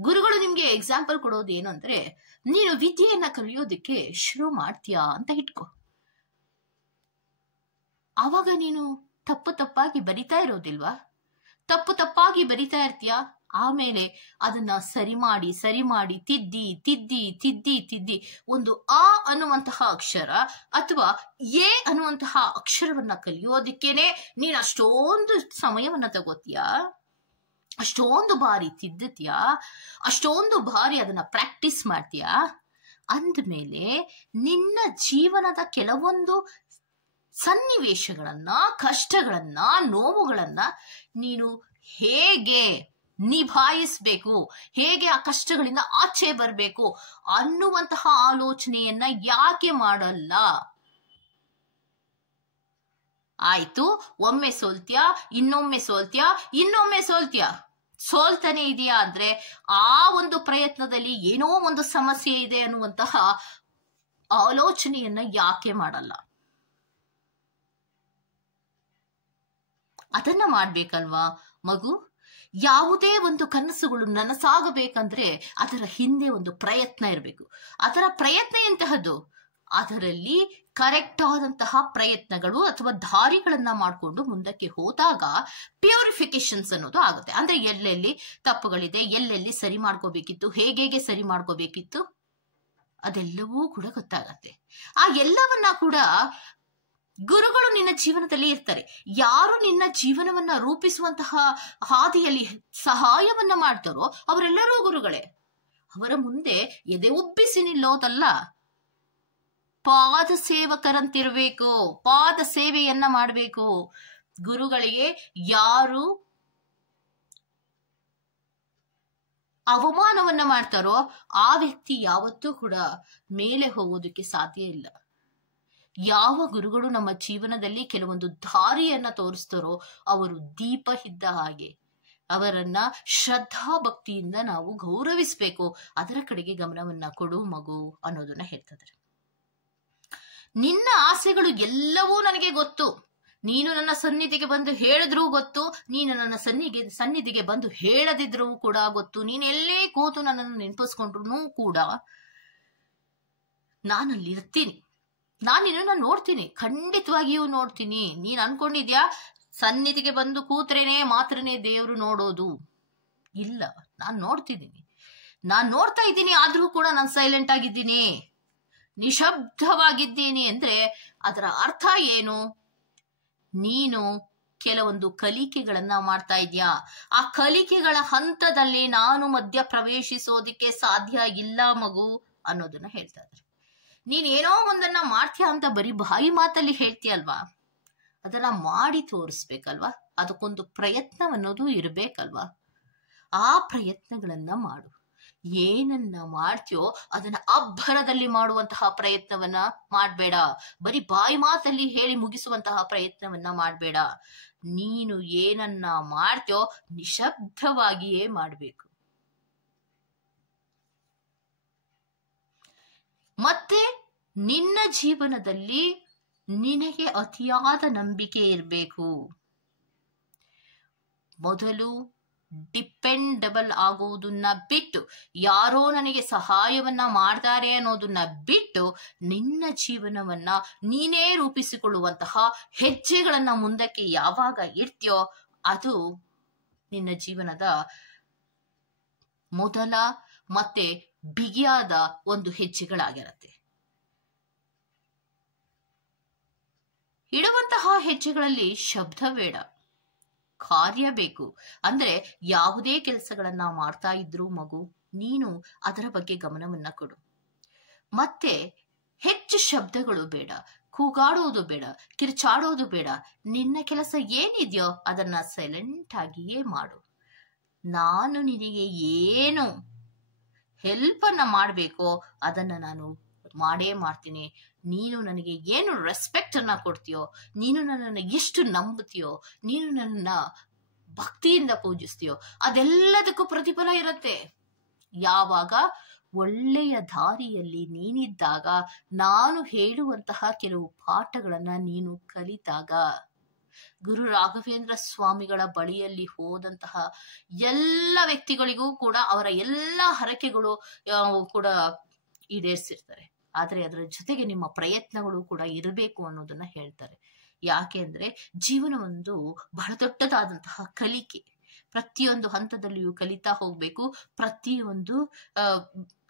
ಗುರುಗಳು ನಿಮ್ಗೆ ಎಕ್ಸಾಂಪಲ್ ಕೊಡೋದು ಏನು ಅಂದ್ರೆ, ನೀನು ವಿದ್ಯೆಯನ್ನ ಕಲಿಯೋದಿಕ್ಕೆ ಶುರು ಮಾಡ್ತೀಯಾ ಅಂತ ಇಟ್ಕೋ. ಆವಾಗ ನೀನು ತಪ್ಪಾಗಿ ಬರಿತಾ ಇರೋದಿಲ್ವಾ? ತಪ್ಪಾಗಿ ಬರಿತಾ ಇರ್ತೀಯ. ಆಮೇಲೆ ಅದನ್ನ ಸರಿ ಮಾಡಿ ತಿದ್ದಿ ಒಂದು ಆ ಅನ್ನುವಂತಹ ಅಕ್ಷರ ಅಥವಾ ಎ ಅನ್ನುವಂತಹ ಅಕ್ಷರವನ್ನ ಕಲಿಯೋದಿಕ್ಕೇನೆ ನೀನು ಅಷ್ಟೊಂದು ಸಮಯವನ್ನ ತಗೋತೀಯ, ಅಷ್ಟೊಂದು ಬಾರಿ ತಿದ್ದುತ್ತೀಯ, ಅಷ್ಟೊಂದು ಬಾರಿ ಅದನ್ನ ಪ್ರಾಕ್ಟೀಸ್ ಮಾಡ್ತೀಯ. ಅಂದ್ಮೇಲೆ ನಿನ್ನ ಜೀವನದ ಕೆಲವೊಂದು ಸನ್ನಿವೇಶಗಳನ್ನ, ಕಷ್ಟಗಳನ್ನ, ನೋವುಗಳನ್ನ ನೀನು ಹೇಗೆ ನಿಭಾಯಿಸಬೇಕು, ಹೇಗೆ ಆ ಕಷ್ಟಗಳಿಂದ ಆಚೆ ಬರಬೇಕು ಅನ್ನುವಂತಹ ಆಲೋಚನೆಯನ್ನ ಯಾಕೆ ಮಾಡಲ್ಲ? ಆಯ್ತು, ಒಮ್ಮೆ ಸೋಲ್ತ್ಯಾ, ಇನ್ನೊಮ್ಮೆ ಸೋಲ್ತ್ಯಾ, ಸೋಲ್ತಾನೆ ಇದೆಯಾ ಅಂದ್ರೆ ಆ ಒಂದು ಪ್ರಯತ್ನದಲ್ಲಿ ಏನೋ ಒಂದು ಸಮಸ್ಯೆ ಇದೆ ಅನ್ನುವಂತಹ ಆಲೋಚನೆಯನ್ನ ಯಾಕೆ ಮಾಡಲ್ಲ? ಅದನ್ನ ಮಾಡ್ಬೇಕಲ್ವಾ ಮಗು? ಯಾವುದೇ ಒಂದು ಕನಸುಗಳು ನನಸಾಗಬೇಕಂದ್ರೆ ಅದರ ಹಿಂದೆ ಒಂದು ಪ್ರಯತ್ನ ಇರಬೇಕು. ಅದರ ಪ್ರಯತ್ನ ಎಂತಹದ್ದು? ಅದರಲ್ಲಿ ಕರೆಕ್ಟ್ ಆದಂತಹ ಪ್ರಯತ್ನಗಳು ಅಥವಾ ದಾರಿಗಳನ್ನ ಮಾಡಿಕೊಂಡು ಮುಂದಕ್ಕೆ ಹೋದಾಗ ಪ್ಯೂರಿಫಿಕೇಶನ್ಸ್ ಅನ್ನೋದು ಆಗುತ್ತೆ. ಅಂದ್ರೆ ಎಲ್ಲೆಲ್ಲಿ ತಪ್ಪುಗಳಿದೆ, ಎಲ್ಲೆಲ್ಲಿ ಸರಿ ಮಾಡ್ಕೋಬೇಕಿತ್ತು, ಹೇಗೆ ಸರಿ ಮಾಡ್ಕೋಬೇಕಿತ್ತು ಅದೆಲ್ಲವೂ ಕೂಡ ಗೊತ್ತಾಗತ್ತೆ. ಆ ಎಲ್ಲವನ್ನ ಕೂಡ ಗುರುಗಳು ನಿನ್ನ ಜೀವನದಲ್ಲಿ ಇರ್ತಾರೆ. ಯಾರು ನಿನ್ನ ಜೀವನವನ್ನ ರೂಪಿಸುವಂತಹ ಹಾದಿಯಲ್ಲಿ ಸಹಾಯವನ್ನ ಮಾಡ್ತಾರೋ ಅವರೆಲ್ಲರೂ ಗುರುಗಳೇ. ಅವರ ಮುಂದೆ ಎದೆ ಉಬ್ಬಿಸಿ ನಿಲ್ಲೋದಲ್ಲ, ಪಾದ ಸೇವಕರಂತಿರ್ಬೇಕು, ಪಾದ ಸೇವೆಯನ್ನ ಮಾಡಬೇಕು. ಗುರುಗಳಿಗೆ ಯಾರು ಅವಮಾನವನ್ನ ಮಾಡ್ತಾರೋ ಆ ವ್ಯಕ್ತಿ ಯಾವತ್ತೂ ಕೂಡ ಮೇಲೆ ಹೋಗೋದಕ್ಕೆ ಸಾಧ್ಯ ಇಲ್ಲ. ಯಾವ ಗುರುಗಳು ನಮ್ಮ ಜೀವನದಲ್ಲಿ ಕೆಲವೊಂದು ದಾರಿಯನ್ನ ತೋರಿಸ್ತಾರೋ ಅವರು ದೀಪ ಇದ್ದ ಹಾಗೆ. ಅವರನ್ನ ಶ್ರದ್ಧಾ ಭಕ್ತಿಯಿಂದ ನಾವು ಗೌರವಿಸ್ಬೇಕು, ಅದರ ಕಡೆಗೆ ಗಮನವನ್ನ ಕೊಡು ಮಗು ಅನ್ನೋದನ್ನ ಹೇಳ್ತಿದ್ದಾರೆ. ನಿನ್ನ ಆಸೆಗಳು ಎಲ್ಲವೂ ನನಗೆ ಗೊತ್ತು. ನೀನು ನನ್ನ ಸನ್ನಿಧಿಗೆ ಬಂದು ಹೇಳಿದ್ರೂ ಗೊತ್ತು, ನೀನು ನನ್ನ ಸನ್ನಿಧಿಗೆ ಬಂದು ಹೇಳದಿದ್ರೂ ಕೂಡ ಗೊತ್ತು. ನೀನ್ ಎಲ್ಲೇ ಕೂತು ನನ್ನನ್ನು ನೆನಪಿಸ್ಕೊಂಡ್ರು ಕೂಡ ನಾನಲ್ಲಿ ಇರ್ತೀನಿ. ನಾನು ನಿನ್ನನ್ನು ನೋಡ್ತೀನಿ, ಖಂಡಿತವಾಗಿಯೂ ನೋಡ್ತೀನಿ. ನೀನ್ ಅನ್ಕೊಂಡಿದ್ಯಾ ಸನ್ನಿಧಿಗೆ ಬಂದು ಕೂತ್ರೇನೆ ಮಾತ್ರನೇ ದೇವ್ರು ನೋಡೋದು? ಇಲ್ಲ, ನಾನ್ ನೋಡ್ತಿದ್ದೀನಿ, ನಾನ್ ನೋಡ್ತಾ ಇದ್ದೀನಿ. ಆದ್ರೂ ಕೂಡ ನಾನು ಸೈಲೆಂಟ್ ಆಗಿದ್ದೀನಿ, ನಿಶಬ್ದವಾಗಿದ್ದೀನಿ. ಅಂದ್ರೆ ಅದರ ಅರ್ಥ ಏನು? ನೀನು ಕೆಲವೊಂದು ಕಲಿಕೆಗಳನ್ನ ಮಾಡ್ತಾ ಇದ್ಯಾ. ಆ ಕಲಿಕೆಗಳ ಹಂತದಲ್ಲಿ ನಾನು ಮಧ್ಯ ಪ್ರವೇಶಿಸೋದಿಕ್ಕೆ ಸಾಧ್ಯ ಇಲ್ಲ ಮಗು ಅನ್ನೋದನ್ನ ಹೇಳ್ತಾ ಇದ್ದಾರೆ. ನೀನ್ ಏನೋ ಒಂದನ್ನ ಮಾಡ್ತೀಯ ಅಂತ ಬರೀ ಬಾಯಿ ಮಾತಲ್ಲಿ ಹೇಳ್ತೀಯಲ್ವಾ, ಅದನ್ನ ಮಾಡಿ ತೋರಿಸ್ಬೇಕಲ್ವಾ. ಅದಕ್ಕೊಂದು ಪ್ರಯತ್ನವನ್ನೋದು ಇರ್ಬೇಕಲ್ವಾ. ಆ ಪ್ರಯತ್ನಗಳನ್ನ ಮಾಡು. ಏನನ್ನ ಮಾಡ್ತೀಯೋ ಅದನ್ನ ಅಬ್ಬರದಲ್ಲಿ ಮಾಡುವಂತಹ ಪ್ರಯತ್ನವನ್ನ ಮಾಡ್ಬೇಡ. ಬರೀ ಬಾಯಿ ಮಾತಲ್ಲಿ ಹೇಳಿ ಮುಗಿಸುವಂತಹ ಪ್ರಯತ್ನವನ್ನ ಮಾಡ್ಬೇಡ. ನೀನು ಏನನ್ನ ಮಾಡ್ತೀಯೋ ನಿಶಬ್ದವಾಗಿಯೇ ಮಾಡ್ಬೇಕು. ಮತ್ತೆ ನಿನ್ನ ಜೀವನದಲ್ಲಿ ನಿನಗೆ ಅತಿಯಾದ ನಂಬಿಕೆ ಇರಬೇಕು. ಮೊದಲು ಡಿಪೆಂಡಬಲ್ ಆಗುವುದನ್ನ ಬಿಟ್ಟು, ಯಾರೋ ನನಗೆ ಸಹಾಯವನ್ನ ಮಾಡ್ತಾರೆ ಅನ್ನೋದನ್ನ ಬಿಟ್ಟು, ನಿನ್ನ ಜೀವನವನ್ನ ನೀನೇ ರೂಪಿಸಿಕೊಳ್ಳುವಂತಹ ಹೆಜ್ಜೆಗಳನ್ನ ಮುಂದಕ್ಕೆ ಯಾವಾಗ ಇಡ್ತೀಯೋ ಅದು ನಿನ್ನ ಜೀವನದ ಮೊದಲ ಮತ್ತೆ ಬಿಗಿಯಾದ ಒಂದು ಹೆಜ್ಜೆಗಳಾಗಿರತ್ತೆ. ಇಡುವಂತಹ ಹೆಜ್ಜೆಗಳಲ್ಲಿ ಶಬ್ದ ಬೇಡ, ಕಾರ್ಯ ಬೇಕು. ಅಂದ್ರೆ ಯಾವುದೇ ಕೆಲಸಗಳನ್ನ ಮಾಡ್ತಾ ಇದ್ರು ಮಗು, ನೀನು ಅದರ ಬಗ್ಗೆ ಗಮನವನ್ನ ಕೊಡು. ಮತ್ತೆ ಹೆಚ್ಚು ಶಬ್ದಗಳು ಬೇಡ, ಕೂಗಾಡುವುದು ಬೇಡ, ಕಿರ್ಚಾಡೋದು ಬೇಡ. ನಿನ್ನ ಕೆಲಸ ಏನಿದೆಯೋ ಅದನ್ನ ಸೈಲೆಂಟ್ ಆಗಿಯೇ ಮಾಡು. ನಾನು ನಿನಗೆ ಏನು ಹೆಲ್ಪ್ ಅನ್ನ ಮಾಡ್ಬೇಕೋ ಅದನ್ನ ನಾನು ಮಾಡೇ ಮಾಡ್ತೀನಿ. ನೀನು ನನಗೆ ಏನು ರೆಸ್ಪೆಕ್ಟ್ ಅನ್ನ ಕೊಡ್ತೀಯೋ, ನೀನು ನನ್ನನ್ನು ಎಷ್ಟು ನಂಬುತ್ತೀಯೋ, ನೀನು ನನ್ನ ಭಕ್ತಿಯಿಂದ ಪೂಜಿಸ್ತೀಯೋ, ಅದೆಲ್ಲದಕ್ಕೂ ಪ್ರತಿಫಲ ಇರುತ್ತೆ. ಯಾವಾಗ ಒಳ್ಳೆಯ ದಾರಿಯಲ್ಲಿ ನೀನಿದ್ದಾಗ, ನಾನು ಹೇಳುವಂತಹ ಕೆಲವು ಪಾಠಗಳನ್ನ ನೀನು ಕಲಿತಾಗ, ಗುರು ರಾಘವೇಂದ್ರ ಸ್ವಾಮಿಗಳ ಬಳಿಯಲ್ಲಿ ಹೋದಂತಹ ಎಲ್ಲ ವ್ಯಕ್ತಿಗಳಿಗೂ ಕೂಡ ಅವರ ಎಲ್ಲ ಹರಕೆಗಳು ಕೂಡ ಈಡೇರಿಸಿರ್ತಾರೆ. ಆದ್ರೆ ಅದರ ಜೊತೆಗೆ ನಿಮ್ಮ ಪ್ರಯತ್ನಗಳು ಕೂಡ ಇರಬೇಕು ಅನ್ನೋದನ್ನ ಹೇಳ್ತಾರೆ. ಯಾಕೆ ಅಂದ್ರೆ ಜೀವನ ಒಂದು ಬಹಳ ದೊಡ್ಡದಾದಂತಹ ಕಲಿಕೆ. ಪ್ರತಿಯೊಂದು ಹಂತದಲ್ಲಿಯೂ ಕಲಿತಾ ಹೋಗ್ಬೇಕು. ಪ್ರತಿಯೊಂದು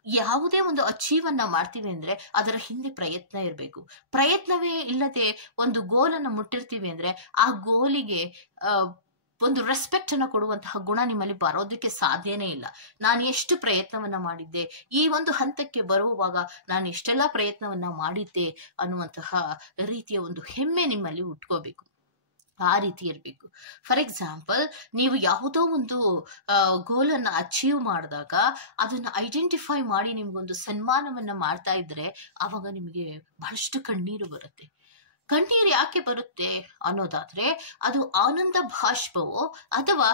ಯಾವುದೇ ಒಂದು ಅಚೀವ್ ಅನ್ನ ಮಾಡ್ತೀವಿ ಅಂದ್ರೆ ಅದರ ಹಿಂದೆ ಪ್ರಯತ್ನ ಇರಬೇಕು. ಪ್ರಯತ್ನವೇ ಇಲ್ಲದೆ ಒಂದು ಗೋಲನ್ನು ಮುಟ್ಟಿರ್ತೀವಿ ಅಂದ್ರೆ ಆ ಗೋಲಿಗೆ ಒಂದು ರೆಸ್ಪೆಕ್ಟ್ ಅನ್ನ ಕೊಡುವಂತಹ ಗುಣ ನಿಮ್ಮಲ್ಲಿ ಬರೋದಕ್ಕೆ ಸಾಧ್ಯನೇ ಇಲ್ಲ. ನಾನು ಎಷ್ಟು ಪ್ರಯತ್ನವನ್ನ ಮಾಡಿದ್ದೆ, ಈ ಒಂದು ಹಂತಕ್ಕೆ ಬರುವಾಗ ನಾನು ಎಷ್ಟೆಲ್ಲ ಪ್ರಯತ್ನವನ್ನ ಮಾಡಿದ್ದೆ ಅನ್ನುವಂತಹ ರೀತಿಯ ಒಂದು ಹೆಮ್ಮೆ ನಿಮ್ಮಲ್ಲಿ ಉಟ್ಕೋಬೇಕು. ಆ ರೀತಿ ಇರಬೇಕು. ಫಾರ್ ಎಕ್ಸಾಂಪಲ್, ನೀವು ಯಾವುದೋ ಒಂದು ಗೋಲನ್ನ ಅಚೀವ್ ಮಾಡಿದಾಗ ಅದನ್ನ ಐಡೆಂಟಿಫೈ ಮಾಡಿ ನಿಮ್ಗೊಂದು ಸನ್ಮಾನವನ್ನ ಮಾಡ್ತಾ ಇದ್ರೆ ಆವಾಗ ನಿಮಗೆ ಬಹಳಷ್ಟು ಕಣ್ಣೀರು ಬರುತ್ತೆ. ಕಣ್ಣೀರು ಯಾಕೆ ಬರುತ್ತೆ ಅನ್ನೋದಾದ್ರೆ ಅದು ಆನಂದ ಬಾಷ್ಪವೋ ಅಥವಾ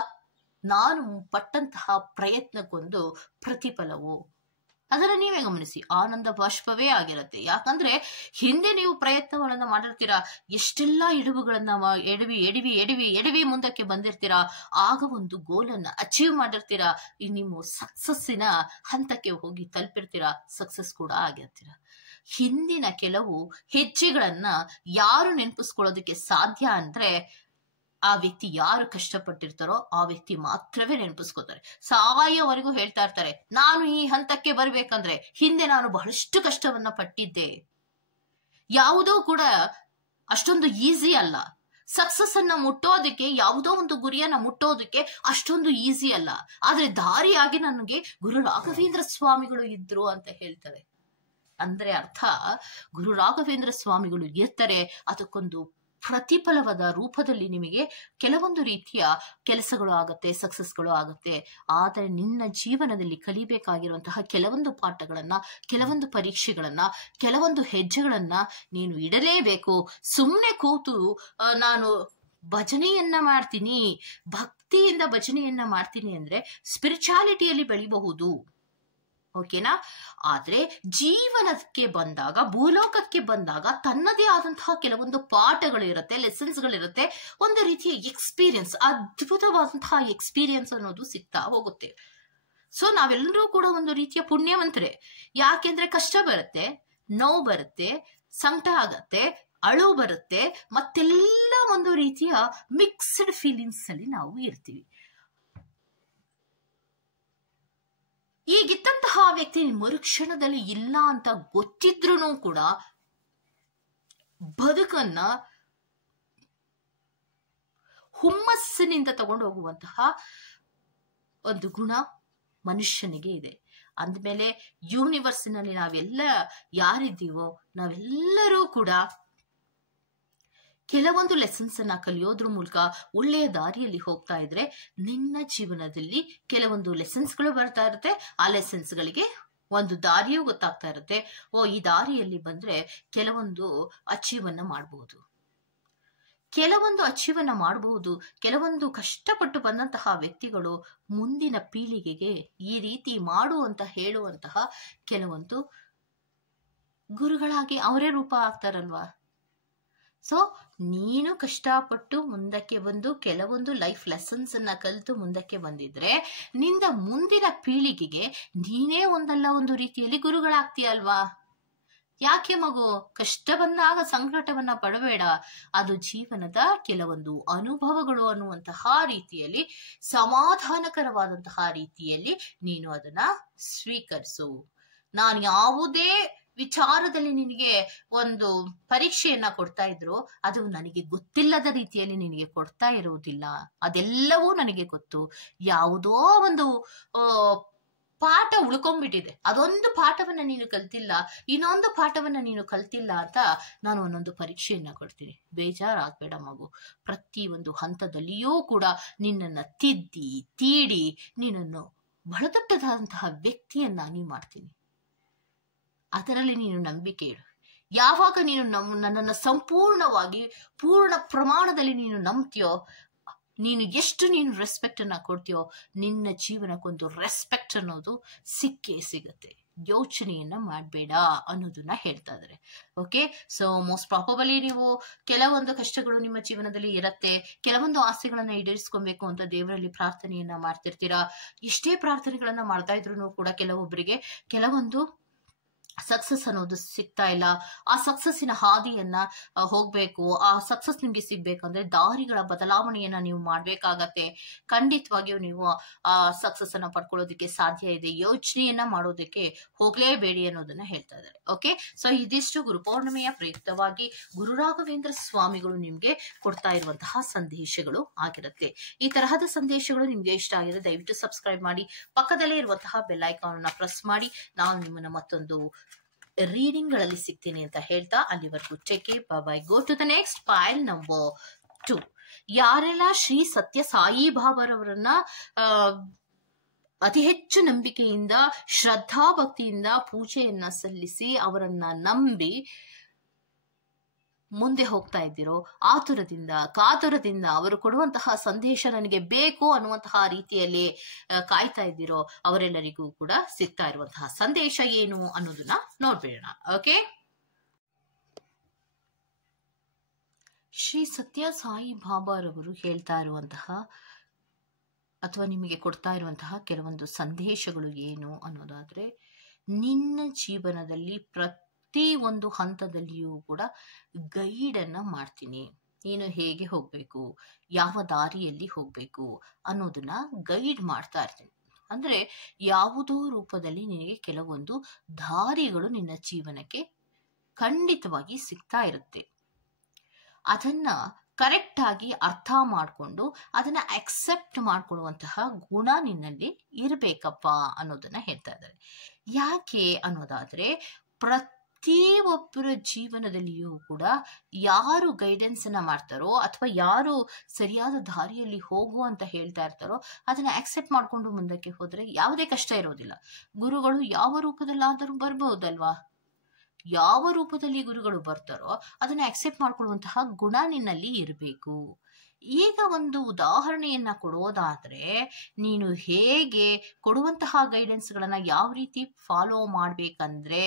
ನಾನು ಪಟ್ಟಂತಹ ಪ್ರಯತ್ನಕ್ಕೊಂದು ಪ್ರತಿಫಲವೋ, ಅದನ್ನ ನೀವೇ ಗಮನಿಸಿ. ಆನಂದ ಬಾಷ್ಪವೇ ಆಗಿರತ್ತೆ. ಯಾಕಂದ್ರೆ ಹಿಂದೆ ನೀವು ಪ್ರಯತ್ನಗಳನ್ನ ಮಾಡಿರ್ತೀರಾ, ಎಷ್ಟೆಲ್ಲ ಇಡುವುಗಳನ್ನ ಎಡವಿ ಮುಂದಕ್ಕೆ ಬಂದಿರ್ತೀರಾ. ಆಗ ಒಂದು ಗೋಲನ್ನ ಅಚೀವ್ ಮಾಡಿರ್ತೀರಾ. ನೀವು ಸಕ್ಸಸ್ಸಿನ ಹಂತಕ್ಕೆ ಹೋಗಿ ತಲುಪಿರ್ತೀರಾ, ಸಕ್ಸಸ್ ಕೂಡ ಆಗಿರ್ತೀರಾ. ಹಿಂದಿನ ಕೆಲವು ಹೆಜ್ಜೆಗಳನ್ನ ಯಾರು ನೆನಪಿಸ್ಕೊಳ್ಳೋದಕ್ಕೆ ಸಾಧ್ಯ ಅಂದ್ರೆ ಆ ವ್ಯಕ್ತಿ ಯಾರು ಕಷ್ಟಪಟ್ಟಿರ್ತಾರೋ ಆ ವ್ಯಕ್ತಿ ಮಾತ್ರವೇ ನೆನಪಿಸ್ಕೋತಾರೆ. ಸಾವಯವರೆಗೂ ಹೇಳ್ತಾ ಇರ್ತಾರೆ, ನಾನು ಈ ಹಂತಕ್ಕೆ ಬರ್ಬೇಕಂದ್ರೆ ಹಿಂದೆ ನಾನು ಬಹಳಷ್ಟು ಕಷ್ಟವನ್ನ ಪಟ್ಟಿದ್ದೆ. ಯಾವುದೋ ಕೂಡ ಅಷ್ಟೊಂದು ಈಸಿ ಅಲ್ಲ. ಸಕ್ಸಸ್ ಅನ್ನ ಮುಟ್ಟೋದಕ್ಕೆ, ಯಾವುದೋ ಒಂದು ಗುರಿಯನ್ನ ಮುಟ್ಟೋದಕ್ಕೆ ಅಷ್ಟೊಂದು ಈಸಿ ಅಲ್ಲ. ಆದ್ರೆ ದಾರಿಯಾಗಿ ನನಗೆ ಗುರು ರಾಘವೇಂದ್ರ ಸ್ವಾಮಿಗಳು ಇದ್ರು ಅಂತ ಹೇಳ್ತಾರೆ. ಅಂದ್ರೆ ಅರ್ಥ, ಗುರು ರಾಘವೇಂದ್ರ ಸ್ವಾಮಿಗಳು ಇರ್ತಾರೆ, ಅದಕ್ಕೊಂದು ಪ್ರತಿಫಲವಾದ ರೂಪದಲ್ಲಿ ನಿಮಗೆ ಕೆಲವೊಂದು ರೀತಿಯ ಕೆಲಸಗಳು ಆಗತ್ತೆ, ಸಕ್ಸಸ್ಗಳು ಆಗತ್ತೆ. ಆದರೆ ನಿನ್ನ ಜೀವನದಲ್ಲಿ ಕಲಿಬೇಕಾಗಿರುವಂತಹ ಕೆಲವೊಂದು ಪಾಠಗಳನ್ನ, ಕೆಲವೊಂದು ಪರೀಕ್ಷೆಗಳನ್ನ, ಕೆಲವೊಂದು ಹೆಜ್ಜೆಗಳನ್ನ ನೀನು ಇಡಲೇಬೇಕು. ಸುಮ್ಮನೆ ಕೂತು ನಾನು ಭಜನೆಯನ್ನ ಮಾಡ್ತೀನಿ, ಭಕ್ತಿಯಿಂದ ಭಜನೆಯನ್ನ ಮಾಡ್ತೀನಿ ಅಂದ್ರೆ ಸ್ಪಿರಿಚುಯಾಲಿಟಿಯಲ್ಲಿ ಬೆಳಿಬಹುದು, ಓಕೆನಾ? ಆದ್ರೆ ಜೀವನಕ್ಕೆ ಬಂದಾಗ, ಭೂಲೋಕಕ್ಕೆ ಬಂದಾಗ ತನ್ನದೇ ಆದಂತಹ ಕೆಲವೊಂದು ಪಾಠಗಳಿರುತ್ತೆ, ಲೆಸನ್ಸ್ಗಳಿರುತ್ತೆ, ಒಂದು ರೀತಿಯ ಎಕ್ಸ್ಪೀರಿಯನ್ಸ್, ಅದ್ಭುತವಾದಂತಹ ಎಕ್ಸ್ಪೀರಿಯನ್ಸ್ ಅನ್ನೋದು ಸಿಗ್ತಾ ಹೋಗುತ್ತೆ. ಸೊ ನಾವೆಲ್ಲರೂ ಕೂಡ ಒಂದು ರೀತಿಯ ಪುಣ್ಯವಂತರೇ. ಯಾಕೆಂದ್ರೆ ಕಷ್ಟ ಬರುತ್ತೆ, ನೋವು ಬರುತ್ತೆ, ಸಂಕಟ ಆಗತ್ತೆ, ಅಳು ಬರುತ್ತೆ, ಮತ್ತೆಲ್ಲ ಒಂದು ರೀತಿಯ ಮಿಕ್ಸ್ಡ್ ಫೀಲಿಂಗ್ಸ್ ಅಲ್ಲಿ ನಾವು ಇರ್ತೀವಿ. ಈಗಿದ್ದಂತಹ ವ್ಯಕ್ತಿ ಮರುಕ್ಷಣದಲ್ಲಿ ಇಲ್ಲ ಅಂತ ಗೊತ್ತಿದ್ರೂ ಕೂಡ ಬದುಕನ್ನ ಹುಮ್ಮಸ್ಸಿನಿಂದ ತಗೊಂಡು ಹೋಗುವಂತಹ ಒಂದು ಗುಣ ಮನುಷ್ಯನಿಗೆ ಇದೆ. ಅಂದಮೇಲೆ ಯೂನಿವರ್ಸಿನಲ್ಲಿ ನಾವೆಲ್ಲ ಯಾರಿದ್ದೀವೋ ನಾವೆಲ್ಲರೂ ಕೂಡ ಕೆಲವೊಂದು ಲೆಸನ್ಸ್ ಅನ್ನ ಕಲಿಯೋದ್ರ ಮೂಲಕ ಒಳ್ಳೆಯ ದಾರಿಯಲ್ಲಿ ಹೋಗ್ತಾ ಇದ್ರೆ ನಿನ್ನ ಜೀವನದಲ್ಲಿ ಕೆಲವೊಂದು ಲೆಸನ್ಸ್ಗಳು ಬರ್ತಾ ಇರುತ್ತೆ. ಆ ಲೆಸನ್ಸ್ಗಳಿಗೆ ಒಂದು ದಾರಿಯೂ ಗೊತ್ತಾಗ್ತಾ ಇರುತ್ತೆ. ಈ ದಾರಿಯಲ್ಲಿ ಬಂದ್ರೆ ಕೆಲವೊಂದು ಅಚೀವ್ ಅನ್ನ ಮಾಡಬಹುದು, ಕೆಲವೊಂದು ಕಷ್ಟಪಟ್ಟು ಬಂದಂತಹ ವ್ಯಕ್ತಿಗಳು ಮುಂದಿನ ಪೀಳಿಗೆಗೆ ಈ ರೀತಿ ಮಾಡು ಅಂತ ಹೇಳುವಂತಹ ಕೆಲವೊಂದು ಗುರುಗಳಾಗಿ ಅವರೇ ರೂಪ ಆಗ್ತಾರಲ್ವಾ. ಸೊ ನೀನು ಕಷ್ಟಪಟ್ಟು ಮುಂದಕ್ಕೆ ಬಂದು ಕೆಲವೊಂದು ಲೈಫ್ ಲೆಸನ್ಸ್ ಅನ್ನ ಕಲಿತು ಮುಂದಕ್ಕೆ ಬಂದಿದ್ರೆ ನಿಂದ ಮುಂದಿನ ಪೀಳಿಗೆಗೆ ನೀನೇ ಒಂದಲ್ಲ ಒಂದು ರೀತಿಯಲ್ಲಿ ಗುರುಗಳಾಗ್ತೀಯ ಅಲ್ವಾ. ಯಾಕೆ ಮಗು? ಕಷ್ಟ ಬಂದಾಗ ಸಂಕಟವನ್ನ ಪಡಬೇಡ, ಅದು ಜೀವನದ ಕೆಲವೊಂದು ಅನುಭವಗಳು ಅನ್ನುವಂತಹ ರೀತಿಯಲ್ಲಿ, ಸಮಾಧಾನಕರವಾದಂತಹ ರೀತಿಯಲ್ಲಿ ನೀನು ಅದನ್ನ ಸ್ವೀಕರಿಸು. ನಾನು ಯಾವುದೇ ವಿಚಾರದಲ್ಲಿ ನಿನಗೆ ಒಂದು ಪರೀಕ್ಷೆಯನ್ನ ಕೊಡ್ತಾ ಇದ್ರು, ಅದು ನನಗೆ ಗೊತ್ತಿಲ್ಲದ ರೀತಿಯಲ್ಲಿ ನಿನಗೆ ಕೊಡ್ತಾ ಇರುವುದಿಲ್ಲ. ಅದೆಲ್ಲವೂ ನನಗೆ ಗೊತ್ತು. ಯಾವುದೋ ಒಂದು ಪಾಠ ಉಳ್ಕೊಂಡ್ಬಿಟ್ಟಿದೆ, ಅದೊಂದು ಪಾಠವನ್ನ ನೀನು ಕಲ್ತಿಲ್ಲ, ಇನ್ನೊಂದು ಪಾಠವನ್ನ ನೀನು ಕಲ್ತಿಲ್ಲ ಅಂತ ನಾನು ಒಂದೊಂದು ಪರೀಕ್ಷೆಯನ್ನ ಕೊಡ್ತೀನಿ. ಬೇಜಾರಾಗ್ಬೇಡ ಮಗು. ಪ್ರತಿ ಒಂದು ಹಂತದಲ್ಲಿಯೂ ಕೂಡ ನಿನ್ನನ್ನ ತಿದ್ದಿ ತೀಡಿ ನಿನ್ನನ್ನು ಬಹಳ ದೊಡ್ಡದಾದಂತಹ ವ್ಯಕ್ತಿಯನ್ನಾಗಿ ಮಾಡ್ತೀನಿ. ಅದರಲ್ಲಿ ನೀನು ನಂಬಿಕೆ ಇಡು. ಯಾವಾಗ ನೀನು ನನ್ನನ್ನು ಸಂಪೂರ್ಣವಾಗಿ ಪೂರ್ಣ ಪ್ರಮಾಣದಲ್ಲಿ ನೀನು ನಂಬ್ತೀಯೋ, ನೀನು ಎಷ್ಟು ನೀನು ರೆಸ್ಪೆಕ್ಟ್ ಅನ್ನ ಕೊಡ್ತೀಯೋ, ನಿನ್ನ ಜೀವನಕ್ಕೊಂದು ರೆಸ್ಪೆಕ್ಟ್ ಅನ್ನೋದು ಸಿಕ್ಕೇ ಸಿಗತ್ತೆ. ಯೋಚನೆಯನ್ನ ಮಾಡಬೇಡ ಅನ್ನೋದನ್ನ ಹೇಳ್ತಾ ಇದ್ದಾರೆ. ಓಕೆ, ಸೊ ಮೋಸ್ಟ್ ಪ್ರಾಬಬಲಿ ನೀವು ಕೆಲವೊಂದು ಕಷ್ಟಗಳು ನಿಮ್ಮ ಜೀವನದಲ್ಲಿ ಇರತ್ತೆ. ಕೆಲವೊಂದು ಆಸೆಗಳನ್ನ ಈಡೇರಿಸ್ಕೊಬೇಕು ಅಂತ ದೇವರಲ್ಲಿ ಪ್ರಾರ್ಥನೆಯನ್ನ ಮಾಡ್ತಿರ್ತೀರಾ. ಎಷ್ಟೇ ಪ್ರಾರ್ಥನೆಗಳನ್ನ ಮಾಡ್ತಾ ಇದ್ರು ಕೂಡ ಕೆಲವೊಬ್ಬರಿಗೆ ಕೆಲವೊಂದು ಸಕ್ಸಸ್ ಅನ್ನೋದು ಸಿಗ್ತಾ ಇಲ್ಲ. ಆ ಸಕ್ಸಸ್ಸಿನ ಹಾದಿಯನ್ನ ಹೋಗ್ಬೇಕು, ಆ ಸಕ್ಸಸ್ ನಿಮ್ಗೆ ಸಿಗ್ಬೇಕಂದ್ರೆ ದಾರಿಗಳ ಬದಲಾವಣೆಯನ್ನ ನೀವು ಮಾಡ್ಬೇಕಾಗತ್ತೆ. ಖಂಡಿತವಾಗಿಯೂ ನೀವು ಆ ಸಕ್ಸಸ್ ಅನ್ನ ಪಡ್ಕೊಳ್ಳೋದಕ್ಕೆ ಸಾಧ್ಯ ಇದೆ. ಯೋಚನೆಯನ್ನ ಮಾಡೋದಕ್ಕೆ ಹೋಗ್ಲೇಬೇಡಿ ಅನ್ನೋದನ್ನ ಹೇಳ್ತಾ ಇದ್ದಾರೆ. ಓಕೆ, ಸೊ ಇದಿಷ್ಟು ಗುರುಪೌರ್ಣಿಮೆಯ ಪ್ರಯುಕ್ತವಾಗಿ ಗುರು ರಾಘವೇಂದ್ರ ಸ್ವಾಮಿಗಳು ನಿಮ್ಗೆ ಕೊಡ್ತಾ ಇರುವಂತಹ ಸಂದೇಶಗಳು ಆಗಿರುತ್ತೆ. ಈ ತರಹದ ಸಂದೇಶಗಳು ನಿಮ್ಗೆ ಇಷ್ಟ ಆಗಿದೆ, ದಯವಿಟ್ಟು ಸಬ್ಸ್ಕ್ರೈಬ್ ಮಾಡಿ, ಪಕ್ಕದಲ್ಲೇ ಇರುವಂತಹ ಬೆಲ್ ಐಕಾನ್ ಅನ್ನ ಪ್ರೆಸ್ ಮಾಡಿ. ನಾನು ನಿಮ್ಮನ್ನ ಮತ್ತೊಂದು ರೀಡಿಂಗ್ ಗಳಲ್ಲಿ ಸಿಗ್ತೀನಿ ಅಂತ ಹೇಳ್ತಾ, ಅಲ್ಲಿವರೆಗೂ take care, bye. Go to the next file number 2. ಯಾರೆಲ್ಲ ಶ್ರೀ ಸತ್ಯ ಸಾಯಿ ಬಾಬಾರವರನ್ನ ಅತಿ ಹೆಚ್ಚು ನಂಬಿಕೆಯಿಂದ ಶ್ರದ್ಧಾ ಭಕ್ತಿಯಿಂದ ಪೂಜೆಯನ್ನ ಸಲ್ಲಿಸಿ ಅವರನ್ನ ನಂಬಿ ಮುಂದೆ ಹೋಗ್ತಾ ಇದ್ದೀರೋ, ಆತುರದಿಂದ ಕಾತುರದಿಂದ ಅವರು ಕೊಡುವಂತಹ ಸಂದೇಶ ನನಗೆ ಬೇಕು ಅನ್ನುವಂತಹ ರೀತಿಯಲ್ಲಿ ಕಾಯ್ತಾ ಇದ್ದೀರೋ, ಅವರೆಲ್ಲರಿಗೂ ಕೂಡ ಸಿಗ್ತಾ ಇರುವಂತಹ ಸಂದೇಶ ಏನು ಅನ್ನೋದನ್ನ ನೋಡ್ಬೇಡ. ಓಕೆ, ಶ್ರೀ ಸತ್ಯ ಸಾಯಿ ಬಾಬಾರವರು ಹೇಳ್ತಾ ಇರುವಂತಹ ಅಥವಾ ನಿಮಗೆ ಕೊಡ್ತಾ ಇರುವಂತಹ ಕೆಲವೊಂದು ಸಂದೇಶಗಳು ಏನು ಅನ್ನೋದಾದ್ರೆ, ನಿನ್ನ ಜೀವನದಲ್ಲಿ ಪ್ರತಿ ಒಂದು ಹಂತದಲ್ಲಿಯೂ ಕೂಡ ಗೈಡ್ ಅನ್ನ ಮಾಡ್ತೀನಿ. ನೀನು ಹೇಗೆ ಹೋಗ್ಬೇಕು, ಯಾವ ದಾರಿಯಲ್ಲಿ ಹೋಗ್ಬೇಕು ಅನ್ನೋದನ್ನ ಗೈಡ್ ಮಾಡ್ತಾ ಇರ್ತೀನಿ. ಅಂದ್ರೆ ಯಾವುದೋ ರೂಪದಲ್ಲಿ ನಿನಗೆ ಕೆಲವೊಂದು ದಾರಿಗಳು ನಿನ್ನ ಜೀವನಕ್ಕೆ ಖಂಡಿತವಾಗಿ ಸಿಗ್ತಾ ಇರುತ್ತೆ. ಅದನ್ನ ಕರೆಕ್ಟ್ ಆಗಿ ಅರ್ಥ ಮಾಡಿಕೊಂಡು ಅದನ್ನ ಅಕ್ಸೆಪ್ಟ್ ಮಾಡ್ಕೊಳ್ಳುವಂತಹ ಗುಣ ನಿನ್ನಲ್ಲಿ ಇರಬೇಕಪ್ಪ ಅನ್ನೋದನ್ನ ಹೇಳ್ತಾ ಇದ್ದಾರೆ. ಯಾಕೆ ಅನ್ನೋದಾದ್ರೆ, ಪ್ರತಿಯೊಬ್ಬರ ಜೀವನದಲ್ಲಿಯೂ ಕೂಡ ಯಾರು ಗೈಡೆನ್ಸ್ ಅನ್ನ ಮಾಡ್ತಾರೋ ಅಥವಾ ಯಾರು ಸರಿಯಾದ ದಾರಿಯಲ್ಲಿ ಹೋಗು ಅಂತ ಹೇಳ್ತಾ ಇರ್ತಾರೋ ಅದನ್ನ ಅಕ್ಸೆಪ್ಟ್ ಮಾಡ್ಕೊಂಡು ಮುಂದಕ್ಕೆ ಹೋದ್ರೆ ಯಾವುದೇ ಕಷ್ಟ ಇರೋದಿಲ್ಲ. ಗುರುಗಳು ಯಾವ ರೂಪದಲ್ಲಾದರೂ ಬರ್ಬಹುದಲ್ವಾ? ಯಾವ ರೂಪದಲ್ಲಿ ಗುರುಗಳು ಬರ್ತಾರೋ ಅದನ್ನ ಅಕ್ಸೆಪ್ಟ್ ಮಾಡ್ಕೊಳ್ಳುವಂತಹ ಗುಣ ನಿನ್ನಲ್ಲಿ ಇರಬೇಕು. ಈಗ ಒಂದು ಉದಾಹರಣೆಯನ್ನ ಕೊಡೋದಾದ್ರೆ, ನೀನು ಹೇಗೆ ಕೊಡುವಂತಹ ಗೈಡೆನ್ಸ್ ಗಳನ್ನ ಯಾವ ರೀತಿ ಫಾಲೋ ಮಾಡ್ಬೇಕಂದ್ರೆ,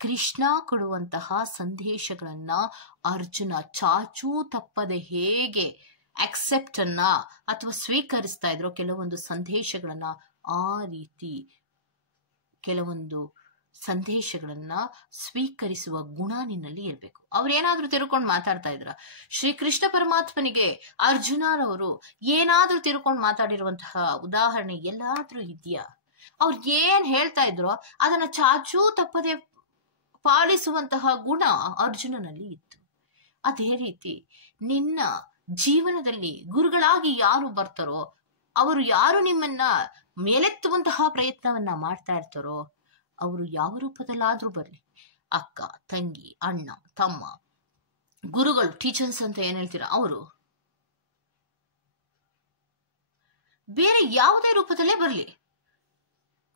ಕೃಷ್ಣ ಕೊಡುವಂತಹ ಸಂದೇಶಗಳನ್ನ ಅರ್ಜುನ ಚಾಚೂ ತಪ್ಪದೆ ಹೇಗೆ ಅಕ್ಸೆಪ್ಟ್ ಅನ್ನ ಅಥವಾ ಸ್ವೀಕರಿಸ್ತಾ ಇದ್ರೋ ಕೆಲವೊಂದು ಸಂದೇಶಗಳನ್ನ, ಆ ರೀತಿ ಕೆಲವೊಂದು ಸಂದೇಶಗಳನ್ನ ಸ್ವೀಕರಿಸುವ ಗುಣ ನಿನ್ನಲ್ಲಿ ಇರಬೇಕು. ಅವ್ರೇನಾದ್ರೂ ತಿರ್ಕೊಂಡು ಮಾತಾಡ್ತಾ ಇದ್ರ, ಶ್ರೀಕೃಷ್ಣ ಪರಮಾತ್ಮನಿಗೆ ಅರ್ಜುನರವರು ಏನಾದ್ರೂ ತಿರ್ಕೊಂಡು ಮಾತಾಡಿರುವಂತಹ ಉದಾಹರಣೆ ಎಲ್ಲಾದ್ರೂ ಇದೆಯಾ? ಅವ್ರು ಏನ್ ಹೇಳ್ತಾ ಇದ್ರೋ ಅದನ್ನ ಚಾಚೂ ತಪ್ಪದೆ ಪಾಲಿಸುವಂತಹ ಗುಣ ಅರ್ಜುನನಲ್ಲಿ ಇತ್ತು. ಅದೇ ರೀತಿ ನಿನ್ನ ಜೀವನದಲ್ಲಿ ಗುರುಗಳಾಗಿ ಯಾರು ಬರ್ತಾರೋ, ಅವರು ಯಾರು ನಿಮ್ಮನ್ನ ಮೇಲೆತ್ತುವಂತಹ ಪ್ರಯತ್ನವನ್ನ ಮಾಡ್ತಾ ಇರ್ತಾರೋ, ಅವರು ಯಾವ ರೂಪದಲ್ಲಾದ್ರೂ ಬರ್ಲಿ, ಅಕ್ಕ, ತಂಗಿ, ಅಣ್ಣ, ತಮ್ಮ, ಗುರುಗಳು, ಟೀಚರ್ಸ್ ಅಂತ ಏನ್ ಹೇಳ್ತೀರಾ, ಅವರು ಬೇರೆ ಯಾವುದೇ ರೂಪದಲ್ಲೇ ಬರ್ಲಿ,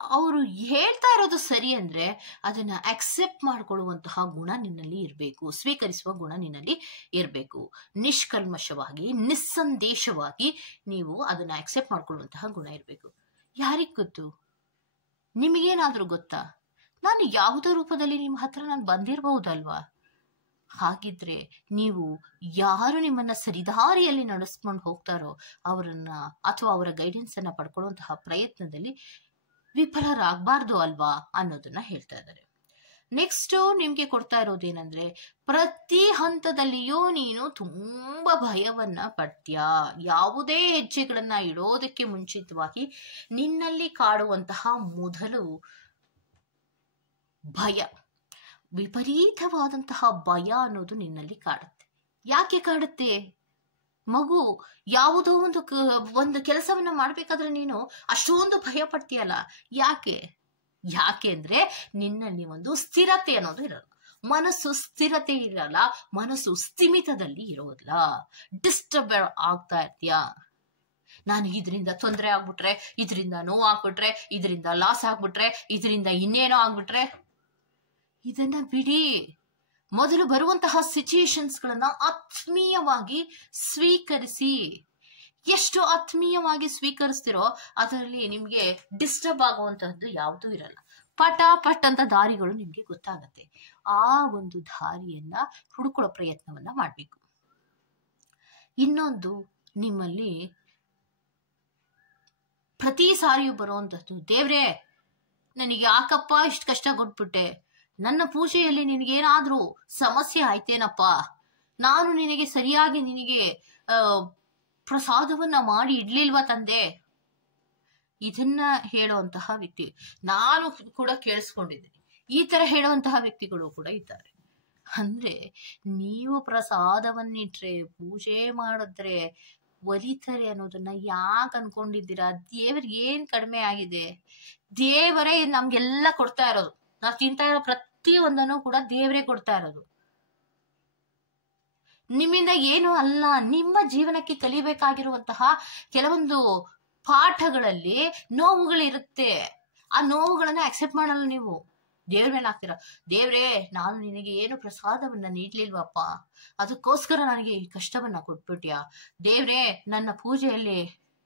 ಅವರು ಹೇಳ್ತಾ ಇರೋದು ಸರಿ ಅಂದ್ರೆ ಅದನ್ನ ಅಕ್ಸೆಪ್ಟ್ ಮಾಡ್ಕೊಳ್ಳುವಂತಹ ಗುಣ ನಿನ್ನಲ್ಲಿ ಇರಬೇಕು, ಸ್ವೀಕರಿಸುವ ಗುಣ ನಿನ್ನಲ್ಲಿ ಇರಬೇಕು. ನಿಷ್ಕಲ್ಮಶವಾಗಿ ನಿಸ್ಸಂದೇಶವಾಗಿ ನೀವು ಅದನ್ನ ಅಕ್ಸೆಪ್ಟ್ ಮಾಡ್ಕೊಳ್ಳುವಂತಹ ಗುಣ ಇರಬೇಕು. ಯಾರಿಗ್ ಗೊತ್ತು? ನಿಮಗೇನಾದ್ರೂ ಗೊತ್ತಾ? ನಾನು ಯಾವುದೋ ರೂಪದಲ್ಲಿ ನಿಮ್ಮ ಹತ್ರ ನಾನು ಬಂದಿರಬಹುದಲ್ವಾ? ಹಾಗಿದ್ರೆ ನೀವು ಯಾರು ನಿಮ್ಮನ್ನ ಸರಿದಾರಿಯಲ್ಲಿ ನಡೆಸ್ಕೊಂಡು ಹೋಗ್ತಾರೋ ಅವರನ್ನ ಅಥವಾ ಅವರ ಗೈಡೆನ್ಸ್ ಅನ್ನ ಪಡ್ಕೊಳ್ಳುವಂತಹ ಪ್ರಯತ್ನದಲ್ಲಿ ವಿಫಲರಾಗಬಾರ್ದು ಅಲ್ವಾ ಅನ್ನೋದನ್ನ ಹೇಳ್ತಾ ಇದ್ದಾರೆ. ನೆಕ್ಸ್ಟ್ ನಿಮ್ಗೆ ಕೊಡ್ತಾ ಇರೋದೇನಂದ್ರೆ, ಪ್ರತಿ ಹಂತದಲ್ಲಿಯೂ ನೀನು ತುಂಬಾ ಭಯವನ್ನ ಪಡ್ತೀಯಾ. ಯಾವುದೇ ಹೆಜ್ಜೆಗಳನ್ನ ಇಡೋದಕ್ಕೆ ಮುಂಚಿತವಾಗಿ ನಿನ್ನಲ್ಲಿ ಕಾಡುವಂತಹ ಮೊದಲು ಭಯ, ವಿಪರೀತವಾದಂತಹ ಭಯ ಅನ್ನೋದು ನಿನ್ನಲ್ಲಿ ಕಾಡುತ್ತೆ. ಯಾಕೆ ಕಾಡುತ್ತೆ? ಮಗು ಯಾವುದೋ ಒಂದು ಕೆಲಸವನ್ನ ಮಾಡ್ಬೇಕಾದ್ರೆ ನೀನು ಅಷ್ಟೊಂದು ಭಯ ಪಡ್ತೀಯಲ್ಲ, ಯಾಕೆ ಅಂದ್ರೆ ನಿನ್ನಲ್ಲಿ ಒಂದು ಸ್ಥಿರತೆ ಅನ್ನೋದು ಇರಲ್ಲ. ಮನಸ್ಸು ಸ್ಥಿರತೆ ಇರಲ್ಲ, ಮನಸ್ಸು ಸ್ಥಿಮಿತದಲ್ಲಿ ಇರೋದಿಲ್ಲ. ಡಿಸ್ಟರ್ಬ್ ಆಗ್ತಾ ಇರ್ತೀಯ. ನಾನು ಇದರಿಂದ ತೊಂದರೆ ಆಗ್ಬಿಟ್ರೆ, ಇದರಿಂದ ನೋವು ಆಗ್ಬಿಟ್ರೆ, ಇದರಿಂದ ಲಾಸ್ ಆಗ್ಬಿಟ್ರೆ, ಇದರಿಂದ ಇನ್ನೇನೋ ಆಗ್ಬಿಟ್ರೆ, ಇದನ್ನ ಬಿಡಿ. ಮೊದಲು ಬರುವಂತಹ ಸಿಚುಯೇಷನ್ಸ್ ಗಳನ್ನ ಆತ್ಮೀಯವಾಗಿ ಸ್ವೀಕರಿಸಿ. ಎಷ್ಟು ಆತ್ಮೀಯವಾಗಿ ಸ್ವೀಕರಿಸ್ತಿರೋ ಅದರಲ್ಲಿ ನಿಮ್ಗೆ ಡಿಸ್ಟರ್ಬ್ ಆಗುವಂತಹದ್ದು ಯಾವುದೂ ಇರಲ್ಲ. ಪಟ್ ಅಂತ ದಾರಿಗಳು ನಿಮ್ಗೆ ಗೊತ್ತಾಗತ್ತೆ. ಆ ಒಂದು ದಾರಿಯನ್ನ ಹುಡುಕೊಳ್ಳೋ ಪ್ರಯತ್ನವನ್ನ ಮಾಡ್ಬೇಕು. ಇನ್ನೊಂದು, ನಿಮ್ಮಲ್ಲಿ ಪ್ರತಿ ಸಾರಿಯೂ ಬರುವಂತದ್ದು, ದೇವ್ರೇ ನನಗೆ ಯಾಕಪ್ಪ ಇಷ್ಟು ಕಷ್ಟ ಕೊಟ್ಬಿಟ್ಟೆ, ನನ್ನ ಪೂಜೆಯಲ್ಲಿ ನಿನಗೇನಾದ್ರೂ ಸಮಸ್ಯೆ ಆಯ್ತೇನಪ್ಪ, ನಾನು ನಿನಗೆ ಸರಿಯಾಗಿ ನಿನಗೆ ಪ್ರಸಾದವನ್ನ ಮಾಡಿ ಇಡ್ಲಿಲ್ವಾ ತಂದೆ. ಇದನ್ನ ಹೇಳುವಂತಹ ವ್ಯಕ್ತಿ ನಾನು ಕೂಡ ಕೇಳಿಸ್ಕೊಂಡಿದ್ದೀನಿ. ಈ ತರ ಹೇಳುವಂತಹ ವ್ಯಕ್ತಿಗಳು ಕೂಡ ಇದ್ದಾರೆ. ಅಂದ್ರೆ ನೀವು ಪ್ರಸಾದವನ್ನಿಟ್ರೆ, ಪೂಜೆ ಮಾಡಿದ್ರೆ ಒಲಿತಾರೆ ಅನ್ನೋದನ್ನ ಯಾಕೆ ಅನ್ಕೊಂಡಿದ್ದೀರಾ? ದೇವ್ರಿಗೆ ಏನ್ ಕಡಿಮೆ ಆಗಿದೆ? ದೇವರೇ ನಮ್ಗೆಲ್ಲ ಕೊಡ್ತಾ ಇರೋದು. ನಾವು ತಿಂತಾ ಇರೋ ಪ್ರತಿ ಒಂದನ್ನು ಕೂಡ ದೇವರೇ ಕೊಡ್ತಾ ಇರೋದು. ನಿಮ್ಮಿಂದ ಏನು ಅಲ್ಲ. ನಿಮ್ಮ ಜೀವನಕ್ಕೆ ಕಲಿಬೇಕಾಗಿರುವಂತಹ ಕೆಲವೊಂದು ಪಾಠಗಳಲ್ಲಿ ನೋವುಗಳಿರುತ್ತೆ. ಆ ನೋವುಗಳನ್ನ ಅಕ್ಸೆಪ್ಟ್ ಮಾಡಲ್ಲ ನೀವು. ದೇವ್ರ ಮೇಲೆ ಹಾಕ್ತೀರಾ, ದೇವ್ರೇ ನಾನು ನಿನಗೆ ಏನು ಪ್ರಸಾದವನ್ನ ನೀಡ್ಲಿಲ್ವಪ್ಪ, ಅದಕ್ಕೋಸ್ಕರ ನನಗೆ ಈ ಕಷ್ಟವನ್ನ ಕೊಟ್ಬಿಟ್ಯಾ. ದೇವ್ರೇ ನನ್ನ ಪೂಜೆಯಲ್ಲಿ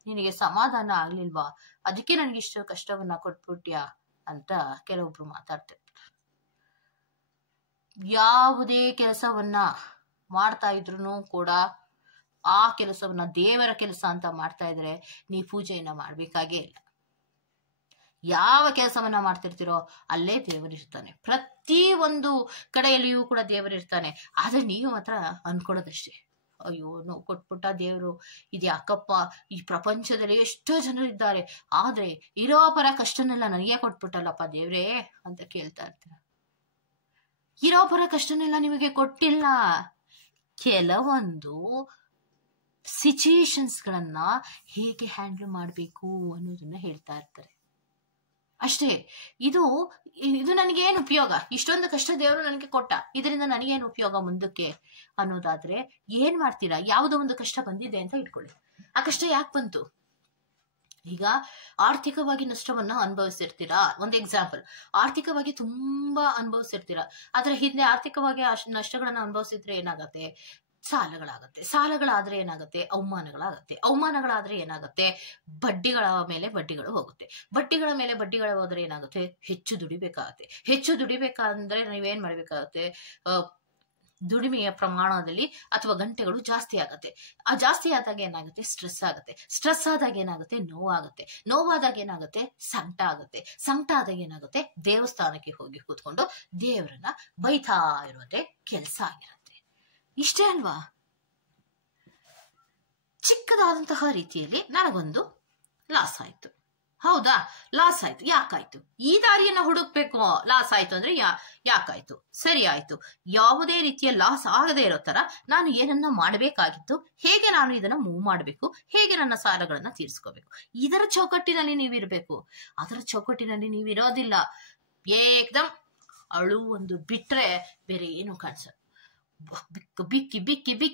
ನಿನಗೆ ಸಮಾಧಾನ ಆಗ್ಲಿಲ್ವಾ, ಅದಕ್ಕೆ ನನಗೆ ಇಷ್ಟು ಕಷ್ಟವನ್ನ ಕೊಟ್ಬಿಟ್ಯಾ ಅಂತ ಕೆಲವೊಬ್ರು ಮಾತಾಡ್ತಿರ್ತಾರೆ. ಯಾವುದೇ ಕೆಲಸವನ್ನ ಮಾಡ್ತಾ ಇದ್ರು ಕೂಡ ಆ ಕೆಲಸವನ್ನ ದೇವರ ಕೆಲಸ ಅಂತ ಮಾಡ್ತಾ ಇದ್ರೆ ನೀವು ಪೂಜೆಯನ್ನ ಮಾಡ್ಬೇಕಾಗೇ ಇಲ್ಲ. ಯಾವ ಕೆಲಸವನ್ನ ಮಾಡ್ತಿರ್ತೀರೋ ಅಲ್ಲೇ ದೇವರಿರ್ತಾನೆ. ಪ್ರತಿ ಒಂದು ಕಡೆಯಲ್ಲಿಯೂ ಕೂಡ ದೇವರಿರ್ತಾನೆ. ಆದ್ರೆ ನೀವು ಮಾತ್ರ ಅನ್ಕೊಳ್ಳೋದಷ್ಟೇ, ಅಯ್ಯೋ ನೋವು ಕೊಟ್ಬಿಟ್ಟ ದೇವ್ರು, ಇದು ಯಾಕಪ್ಪ, ಈ ಪ್ರಪಂಚದಲ್ಲಿ ಎಷ್ಟೋ ಜನರಿದ್ದಾರೆ, ಆದ್ರೆ ಇರೋ ಪರ ಕಷ್ಟನೆಲ್ಲ ನನಗೆ ಕೊಟ್ಬಿಟ್ಟಲ್ಲಪ್ಪ ದೇವ್ರೇ ಅಂತ ಕೇಳ್ತಾ ಇರ್ತೀರ. ಇರೋ ಪರ ಕಷ್ಟನೆಲ್ಲ ನಿಮಗೆ ಕೊಟ್ಟಿಲ್ಲ. ಕೆಲವೊಂದು ಸಿಚುಯೇಷನ್ಸ್ ಗಳನ್ನ ಹೇಗೆ ಹ್ಯಾಂಡಲ್ ಮಾಡ್ಬೇಕು ಅನ್ನೋದನ್ನ ಹೇಳ್ತಾ ಇರ್ತಾರೆ ಅಷ್ಟೇ. ಇದು ನನಗೇನು ಉಪಯೋಗ, ಇಷ್ಟೊಂದು ಕಷ್ಟ ದೇವರು ನನಗೆ ಕೊಟ್ಟ, ಇದರಿಂದ ನನಗೇನು ಉಪಯೋಗ ಮುಂದಕ್ಕೆ ಅನ್ನೋದಾದ್ರೆ ಏನ್ ಮಾಡ್ತೀರಾ? ಯಾವುದೋ ಒಂದು ಕಷ್ಟ ಬಂದಿದೆ ಅಂತ ಇಟ್ಕೊಳ್ಳಿ. ಆ ಕಷ್ಟ ಯಾಕೆ ಬಂತು? ಈಗ ಆರ್ಥಿಕವಾಗಿ ನಷ್ಟವನ್ನ ಅನುಭವಿಸಿರ್ತೀರಾ. ಒಂದು ಎಕ್ಸಾಂಪಲ್, ಆರ್ಥಿಕವಾಗಿ ತುಂಬಾ ಅನುಭವಿಸಿರ್ತೀರಾ. ಆದ್ರೆ ಹಿಂದೆ ಆರ್ಥಿಕವಾಗಿ ನಷ್ಟಗಳನ್ನ ಅನುಭವಿಸಿದ್ರೆ ಏನಾಗತ್ತೆ? ಸಾಲಗಳಾದ್ರೆ ಏನಾಗುತ್ತೆ? ಅವಮಾನಗಳಾದ್ರೆ ಏನಾಗುತ್ತೆ? ಬಡ್ಡಿಗಳ ಮೇಲೆ ಬಡ್ಡಿಗಳು ಹೋಗುತ್ತೆ. ಬಡ್ಡಿಗಳ ಮೇಲೆ ಬಡ್ಡಿಗಳು ಹೋದ್ರೆ ಏನಾಗುತ್ತೆ? ಹೆಚ್ಚು ದುಡಿಬೇಕಂದ್ರೆ ನೀವೇನ್ ಮಾಡ್ಬೇಕಾಗತ್ತೆ? ದುಡಿಮೆಯ ಪ್ರಮಾಣದಲ್ಲಿ ಅಥವಾ ಗಂಟೆಗಳು ಜಾಸ್ತಿ ಆಗುತ್ತೆ. ಆ ಜಾಸ್ತಿ ಆದಾಗ ಏನಾಗುತ್ತೆ? ಸ್ಟ್ರೆಸ್ ಆದಾಗ ಏನಾಗುತ್ತೆ? ನೋವಾದಾಗ ಏನಾಗುತ್ತೆ? ಸಂಕಟ ಆದಾಗ ಏನಾಗುತ್ತೆ? ದೇವಸ್ಥಾನಕ್ಕೆ ಹೋಗಿ ಕೂತ್ಕೊಂಡು ದೇವರನ್ನ ಬೈತಾ ಇರೋದೇ ಕೆಲಸ ಆಗಿರುತ್ತೆ. ಇಷ್ಟೇ ಅಲ್ವಾ? ಚಿಕ್ಕದಾದಂತಹ ರೀತಿಯಲ್ಲಿ ನನಗೊಂದು ಲಾಸ್ ಆಯ್ತು. ಹೌದಾ? ಲಾಸ್ ಆಯ್ತು. ಯಾಕಾಯ್ತು? ಈ ದಾರಿಯನ್ನ ಹುಡುಕ್ಬೇಕು. ಲಾಸ್ ಆಯ್ತು ಅಂದ್ರೆ ಯಾಕಾಯ್ತು? ಸರಿ ಆಯ್ತು. ಯಾವುದೇ ರೀತಿಯ ಲಾಸ್ ಆಗದೆ ಇರೋ ತರ ನಾನು ಏನನ್ನ ಮಾಡಬೇಕಾಗಿತ್ತು, ಹೇಗೆ ನಾನು ಇದನ್ನ ಮೂವ್ ಮಾಡಬೇಕು, ಹೇಗೆ ನನ್ನ ಸಾಲಗಳನ್ನ ತೀರಿಸ್ಕೋಬೇಕು, ಇದರ ಚೌಕಟ್ಟಿನಲ್ಲಿ ನೀವಿರ್ಬೇಕು. ಅದರ ಚೌಕಟ್ಟಿನಲ್ಲಿ ನೀವಿರೋದಿಲ್ಲ. ಏಕ್ದಮ್ ಅಳು ಒಂದು ಬಿಟ್ರೆ ಬೇರೆ ಏನು ಕಾಣಿಸಲ್ಲ.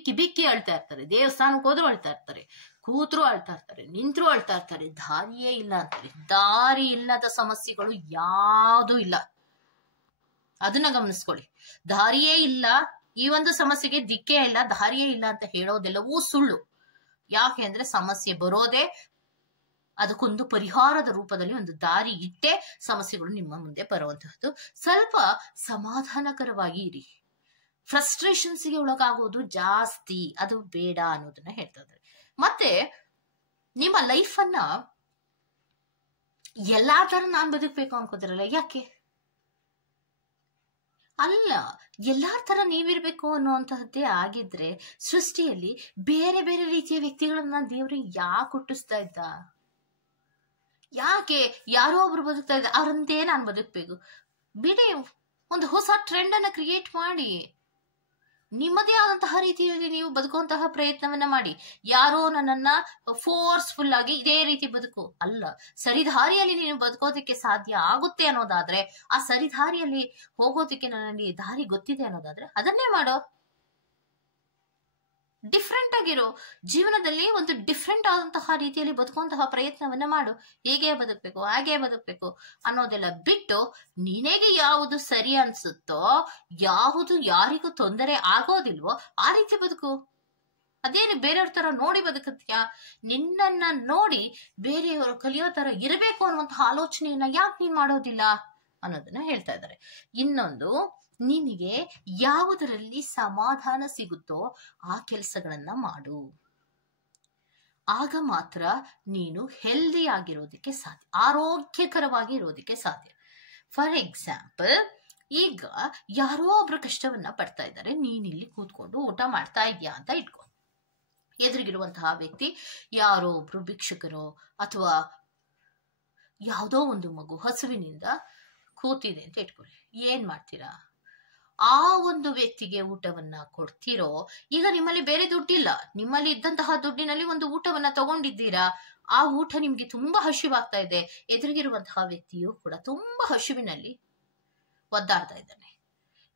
ಬಿಕ್ಕಿ ಅಳ್ತಾ ಇರ್ತಾರೆ. ದೇವಸ್ಥಾನಕ್ಕೆ ಹೋದ್ರು ಅಳ್ತಾ ಇರ್ತಾರೆ, ಕೂತ್ರು ಅಳ್ತಾ ಇರ್ತಾರೆ, ನಿಂತ್ರು ಅಳ್ತಾ ಇರ್ತಾರೆ. ದಾರಿಯೇ ಇಲ್ಲ ಅಂತಾರೆ. ದಾರಿ ಇಲ್ಲದ ಸಮಸ್ಯೆಗಳು ಯಾವುದೂ ಇಲ್ಲ. ಅದನ್ನ ಗಮನಿಸ್ಕೊಳ್ಳಿ. ದಾರಿಯೇ ಇಲ್ಲ, ಈ ಒಂದು ಸಮಸ್ಯೆಗೆ ದಿಕ್ಕೇ ಇಲ್ಲ, ದಾರಿಯೇ ಇಲ್ಲ ಅಂತ ಹೇಳೋದೆಲ್ಲವೂ ಸುಳ್ಳು. ಯಾಕೆ ಅಂದ್ರೆ ಸಮಸ್ಯೆ ಬರೋದೇ ಅದಕ್ಕೊಂದು ಪರಿಹಾರದ ರೂಪದಲ್ಲಿ ಒಂದು ದಾರಿ ಇಟ್ಟೆ ಸಮಸ್ಯೆಗಳು ನಿಮ್ಮ ಮುಂದೆ ಬರುವಂತಹದ್ದು. ಸ್ವಲ್ಪ ಸಮಾಧಾನಕರವಾಗಿ ಇರಿ. ಫ್ರಸ್ಟ್ರೇಷನ್ಸ್ಗೆ ಒಳಗಾಗೋದು ಜಾಸ್ತಿ, ಅದು ಬೇಡ ಅನ್ನೋದನ್ನ ಹೇಳ್ತಾ ಇದ್ದಾರೆ. ಮತ್ತೆ ನಿಮ್ಮ ಲೈಫ್ ಅನ್ನ ಎಲ್ಲಾ ತರ ನಾನ್ ಬದುಕ್ಬೇಕು ಅನ್ಕೋತಿರಲ್ಲ, ಯಾಕೆ? ಅಲ್ಲ, ಎಲ್ಲಾರ ತರ ನೀವಿರ್ಬೇಕು ಅನ್ನುವಂತಹದ್ದೇ ಆಗಿದ್ರೆ ಸೃಷ್ಟಿಯಲ್ಲಿ ಬೇರೆ ಬೇರೆ ರೀತಿಯ ವ್ಯಕ್ತಿಗಳನ್ನ ದೇವ್ರು ಯಾಕೆ ಹುಟ್ಟಿಸ್ತಾ ಇದ್ದ? ಯಾಕೆ ಯಾರೋ ಒಬ್ರು ಬದುಕ್ತಾ ಇದ್ದ ಅವ್ರಂತೆ ನಾನು ಬದುಕ್ಬೇಕು? ಬಿಡಿ, ಒಂದು ಹೊಸ ಟ್ರೆಂಡ್ ಅನ್ನ ಕ್ರಿಯೇಟ್ ಮಾಡಿ, ನಿಮ್ಮದೇ ಆದಂತಹ ರೀತಿಯಲ್ಲಿ ನೀವು ಬದುಕುವಂತಹ ಪ್ರಯತ್ನವನ್ನ ಮಾಡಿ. ಯಾರೋ ನನ್ನನ್ನ ಫೋರ್ಸ್ಫುಲ್ ಆಗಿ ಇದೇ ರೀತಿ ಬದುಕು ಅಲ್ಲ, ಸರಿದಾರಿಯಲ್ಲಿ ನೀನು ಬದುಕೋದಕ್ಕೆ ಸಾಧ್ಯ ಆಗುತ್ತೆ ಅನ್ನೋದಾದ್ರೆ, ಆ ಸರಿದಾರಿಯಲ್ಲಿ ಹೋಗೋದಕ್ಕೆ ನನಗೆ ದಾರಿ ಗೊತ್ತಿದೆ ಅನ್ನೋದಾದ್ರೆ ಅದನ್ನೇ ಮಾಡೋ. ಡಿಫ್ರೆಂಟ್ ಆಗಿರೋ ಜೀವನದಲ್ಲಿ ಒಂದು ಡಿಫ್ರೆಂಟ್ ಆದಂತಹ ರೀತಿಯಲ್ಲಿ ಬದುಕುವಂತಹ ಪ್ರಯತ್ನವನ್ನ ಮಾಡು. ಹೇಗೆ ಬದುಕ್ಬೇಕು, ಹಾಗೆ ಬದುಕ್ಬೇಕು ಅನ್ನೋದೆಲ್ಲ ಬಿಟ್ಟು ನಿನಗೆ ಯಾವುದು ಸರಿ ಅನ್ಸುತ್ತೋ, ಯಾವುದು ಯಾರಿಗೂ ತೊಂದರೆ ಆಗೋದಿಲ್ವೋ ಆ ರೀತಿ ಬದುಕು. ಅದೇನು ಬೇರೆಯವ್ರ ತರ ನೋಡಿ ಬದುಕತ್ಯಾ? ನಿನ್ನನ್ನ ನೋಡಿ ಬೇರೆಯವರು ಕಲಿಯೋ ತರ ಇರಬೇಕು ಅನ್ನುವಂತಹ ಆಲೋಚನೆಯನ್ನ ಯಾಕೆ ನೀನ್ ಮಾಡೋದಿಲ್ಲ ಅನ್ನೋದನ್ನ ಹೇಳ್ತಾ ಇದ್ದಾರೆ. ಇನ್ನೊಂದು, ನಿನಗೆ ಯಾವುದರಲ್ಲಿ ಸಮಾಧಾನ ಸಿಗುತ್ತೋ ಆ ಕೆಲಸಗಳನ್ನ ಮಾಡು. ಆಗ ಮಾತ್ರ ನೀನು ಹೆಲ್ದಿ ಆಗಿರೋದಕ್ಕೆ ಸಾಧ್ಯ, ಆರೋಗ್ಯಕರವಾಗಿ ಇರೋದಕ್ಕೆ ಸಾಧ್ಯ. ಫಾರ್ ಎಕ್ಸಾಂಪಲ್, ಈಗ ಯಾರೋ ಒಬ್ರು ಕಷ್ಟವನ್ನ ಪಡ್ತಾ ಇದ್ದಾರೆ, ನೀನಿಲ್ಲಿ ಕೂತ್ಕೊಂಡು ಊಟ ಮಾಡ್ತಾ ಇದ್ಯಾ ಅಂತ ಇಟ್ಕೊ. ಎದುರಿಗಿರುವಂತಹ ವ್ಯಕ್ತಿ ಯಾರೋ ಒಬ್ರು ಭಿಕ್ಷುಕರೋ ಅಥವಾ ಯಾವುದೋ ಒಂದು ಮಗು ಹಸುವಿನಿಂದ ಕೂತಿದೆ ಅಂತ ಇಟ್ಕೊಳ್ಳಿ. ಏನ್ ಮಾಡ್ತೀರಾ? ಆ ಒಂದು ವ್ಯಕ್ತಿಗೆ ಊಟವನ್ನ ಕೊಡ್ತಿರೋ? ಈಗ ನಿಮ್ಮಲ್ಲಿ ಬೇರೆ ದುಡ್ಡಿಲ್ಲ, ನಿಮ್ಮಲ್ಲಿ ಇದ್ದಂತಹ ದುಡ್ಡಿನಲ್ಲಿ ಒಂದು ಊಟವನ್ನ ತಗೊಂಡಿದ್ದೀರಾ, ಆ ಊಟ ನಿಮ್ಗೆ ತುಂಬಾ ಹಸಿವಾಗ್ತಾ ಇದೆ, ಎದುರಿಗಿರುವಂತಹ ವ್ಯಕ್ತಿಯು ಕೂಡ ತುಂಬಾ ಹಸಿವಿನಲ್ಲಿ ಒದ್ದಾಡ್ತಾ ಇದ್ದಾನೆ.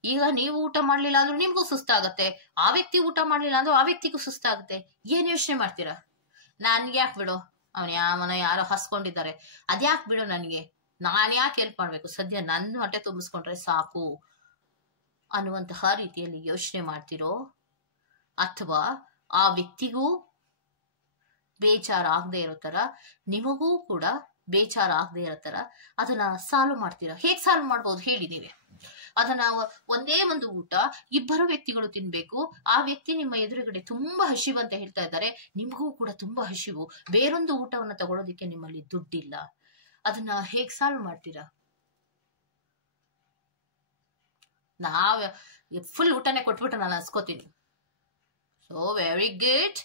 ಈಗ ನೀವು ಊಟ ಮಾಡ್ಲಿಲ್ಲ ಅಂದ್ರೂ ನಿಮ್ಗೂ ಸುಸ್ತಾಗತ್ತೆ, ಆ ವ್ಯಕ್ತಿ ಊಟ ಮಾಡ್ಲಿಲ್ಲ ಅಂದ್ರೂ ಆ ವ್ಯಕ್ತಿಗೂ ಸುಸ್ತಾಗತ್ತೆ. ಏನ್ ಯೋಚನೆ ಮಾಡ್ತೀರಾ? ನನ್ಗೆ ಯಾಕೆ ಬಿಡು, ಅವನ ಯಾರೋ ಹಸ್ಕೊಂಡಿದ್ದಾರೆ, ಅದ್ಯಾಕ್ ಬಿಡು, ನಾನ್ ಯಾಕೆ ಹೆಲ್ಪ್ ಮಾಡ್ಬೇಕು, ಸದ್ಯ ನನ್ನ ಹೊಟ್ಟೆ ತುಂಬಿಸ್ಕೊಂಡ್ರೆ ಸಾಕು ಅನ್ನುವಂತಹ ರೀತಿಯಲ್ಲಿ ಯೋಚನೆ ಮಾಡ್ತಿರೋ? ಅಥವಾ ಆ ವ್ಯಕ್ತಿಗೂ ಬೇಜಾರಾಗದೆ ಇರೋ ತರ, ನಿಮಗೂ ಕೂಡ ಬೇಜಾರಾಗದೆ ಇರೋ ತರ ಅದನ್ನ ಸಾಲ್ವ್ ಮಾಡ್ತೀರಾ? ಹೇಗ್ ಸಾಲ್ವ್ ಮಾಡ್ಬೋದು ಹೇಳಿ ನೀವೇ? ಅದನ್ನ ಒಂದೇ ಒಂದು ಊಟ ಇಬ್ಬರು ವ್ಯಕ್ತಿಗಳು ತಿನ್ಬೇಕು, ಆ ವ್ಯಕ್ತಿ ನಿಮ್ಮ ಎದುರುಗಡೆ ತುಂಬಾ ಹಸಿವು ಅಂತ ಹೇಳ್ತಾ ಇದ್ದಾರೆ, ನಿಮಗೂ ಕೂಡ ತುಂಬಾ ಹಸಿವು, ಬೇರೊಂದು ಊಟವನ್ನ ತಗೊಳ್ಳೋದಿಕ್ಕೆ ನಿಮ್ಮಲ್ಲಿ ದುಡ್ಡಿಲ್ಲ, ಅದನ್ನ ಹೇಗ್ ಸಾಲ್ವ್ ಮಾಡ್ತೀರಾ? ನಾವ್ ಫುಲ್ ಊಟನೇ ಕೊಟ್ಬಿಟ್ಟು ನಾನು ಹಸ್ಕೋತೀನಿ, ಸೊ ವೆರಿ ಗುಡ್,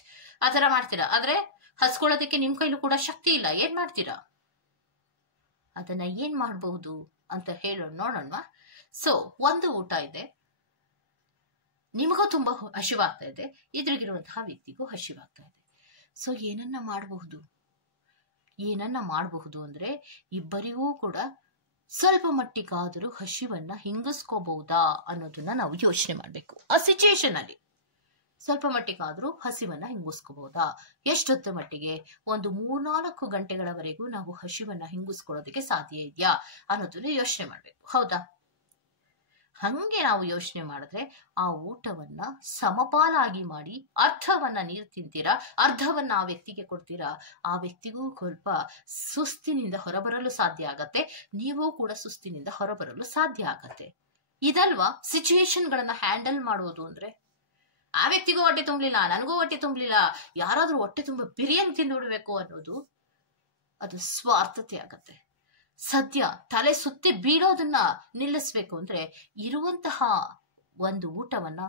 ಆತರ ಮಾಡ್ತೀರಾ. ಆದ್ರೆ ಹಸ್ಕೊಳ್ಳೋದಕ್ಕೆ ನಿಮ್ ಕೈಲೂ ಕೂಡ ಶಕ್ತಿ ಇಲ್ಲ, ಏನ್ ಮಾಡ್ತೀರಾ? ಅದನ್ನ ಏನ್ ಮಾಡಬಹುದು ಅಂತ ಹೇಳೋಣ, ನೋಡೋಣ. ಸೊ ಒಂದು ಊಟ ಇದೆ, ನಿಮಗೂ ತುಂಬಾ ಹಸಿವಾಗ್ತಾ ಇದೆ, ಎದುರಿಗಿರುವಂತಹ ವ್ಯಕ್ತಿಗೂ ಹಸಿವಾಗ್ತಾ ಇದೆ. ಸೊ ಏನನ್ನ ಮಾಡಬಹುದು ಅಂದ್ರೆ, ಇಬ್ಬರಿಗೂ ಕೂಡ ಸ್ವಲ್ಪ ಮಟ್ಟಿಗಾದರೂ ಹಸಿವನ್ನ ಹಿಂಗಿಸ್ಕೋಬಹುದಾ ಅನ್ನೋದನ್ನ ನಾವು ಯೋಚನೆ ಮಾಡ್ಬೇಕು. ಆ ಸಿಚುಯೇಷನ್ ಅಲ್ಲಿ ಸ್ವಲ್ಪ ಮಟ್ಟಿಗಾದ್ರೂ ಹಸಿವನ್ನ ಹಿಂಗಿಸ್ಕೋಬಹುದಾ? ಎಷ್ಟೊತ್ತು ಮಟ್ಟಿಗೆ? ಒಂದು 3-4 ಗಂಟೆಗಳವರೆಗೂ ನಾವು ಹಸಿವನ್ನ ಹಿಂಗಿಸ್ಕೊಳ್ಳೋದಕ್ಕೆ ಸಾಧ್ಯ ಇದೆಯಾ ಅನ್ನೋದನ್ನ ಯೋಚನೆ ಮಾಡ್ಬೇಕು, ಹೌದಾ? ಹಂಗೆ ನಾವು ಯೋಚನೆ ಮಾಡಿದ್ರೆ ಆ ಊಟವನ್ನ ಸಮಪಾಲಾಗಿ ಮಾಡಿ, ಅರ್ಧವನ್ನ ನೀವು ತಿಂತೀರಾ, ಅರ್ಧವನ್ನ ಆ ವ್ಯಕ್ತಿಗೆ ಕೊಡ್ತೀರಾ, ಆ ವ್ಯಕ್ತಿಗೂ ಸ್ವಲ್ಪ ಸುಸ್ತಿನಿಂದ ಹೊರಬರಲು ಸಾಧ್ಯ ಆಗತ್ತೆ, ನೀವು ಕೂಡ ಸುಸ್ತಿನಿಂದ ಹೊರಬರಲು ಸಾಧ್ಯ ಆಗತ್ತೆ. ಇದಲ್ವಾ ಸಿಚುಯೇಷನ್ ಗಳನ್ನ ಹ್ಯಾಂಡಲ್ ಮಾಡೋದು ಅಂದ್ರೆ? ಆ ವ್ಯಕ್ತಿಗೂ ಹೊಟ್ಟೆ ತುಂಬಲಿಲ್ಲ, ನನಗೂ ಹೊಟ್ಟೆ ತುಂಬಲಿಲ್ಲ, ಯಾರಾದ್ರೂ ಹೊಟ್ಟೆ ತುಂಬ ಬಿರಿಯಾನಿ ತಿಂದು ಬಿಡ್ಬೇಕು ಅನ್ನೋದು ಅದು ಸ್ವಾರ್ಥತೆ ಆಗತ್ತೆ. ಸದ್ಯ ತಲೆ ಸುತ್ತಿ ಬೀಳೋದನ್ನ ನಿಲ್ಲಿಸ್ಬೇಕು ಅಂದ್ರೆ ಇರುವಂತಹ ಒಂದು ಊಟವನ್ನ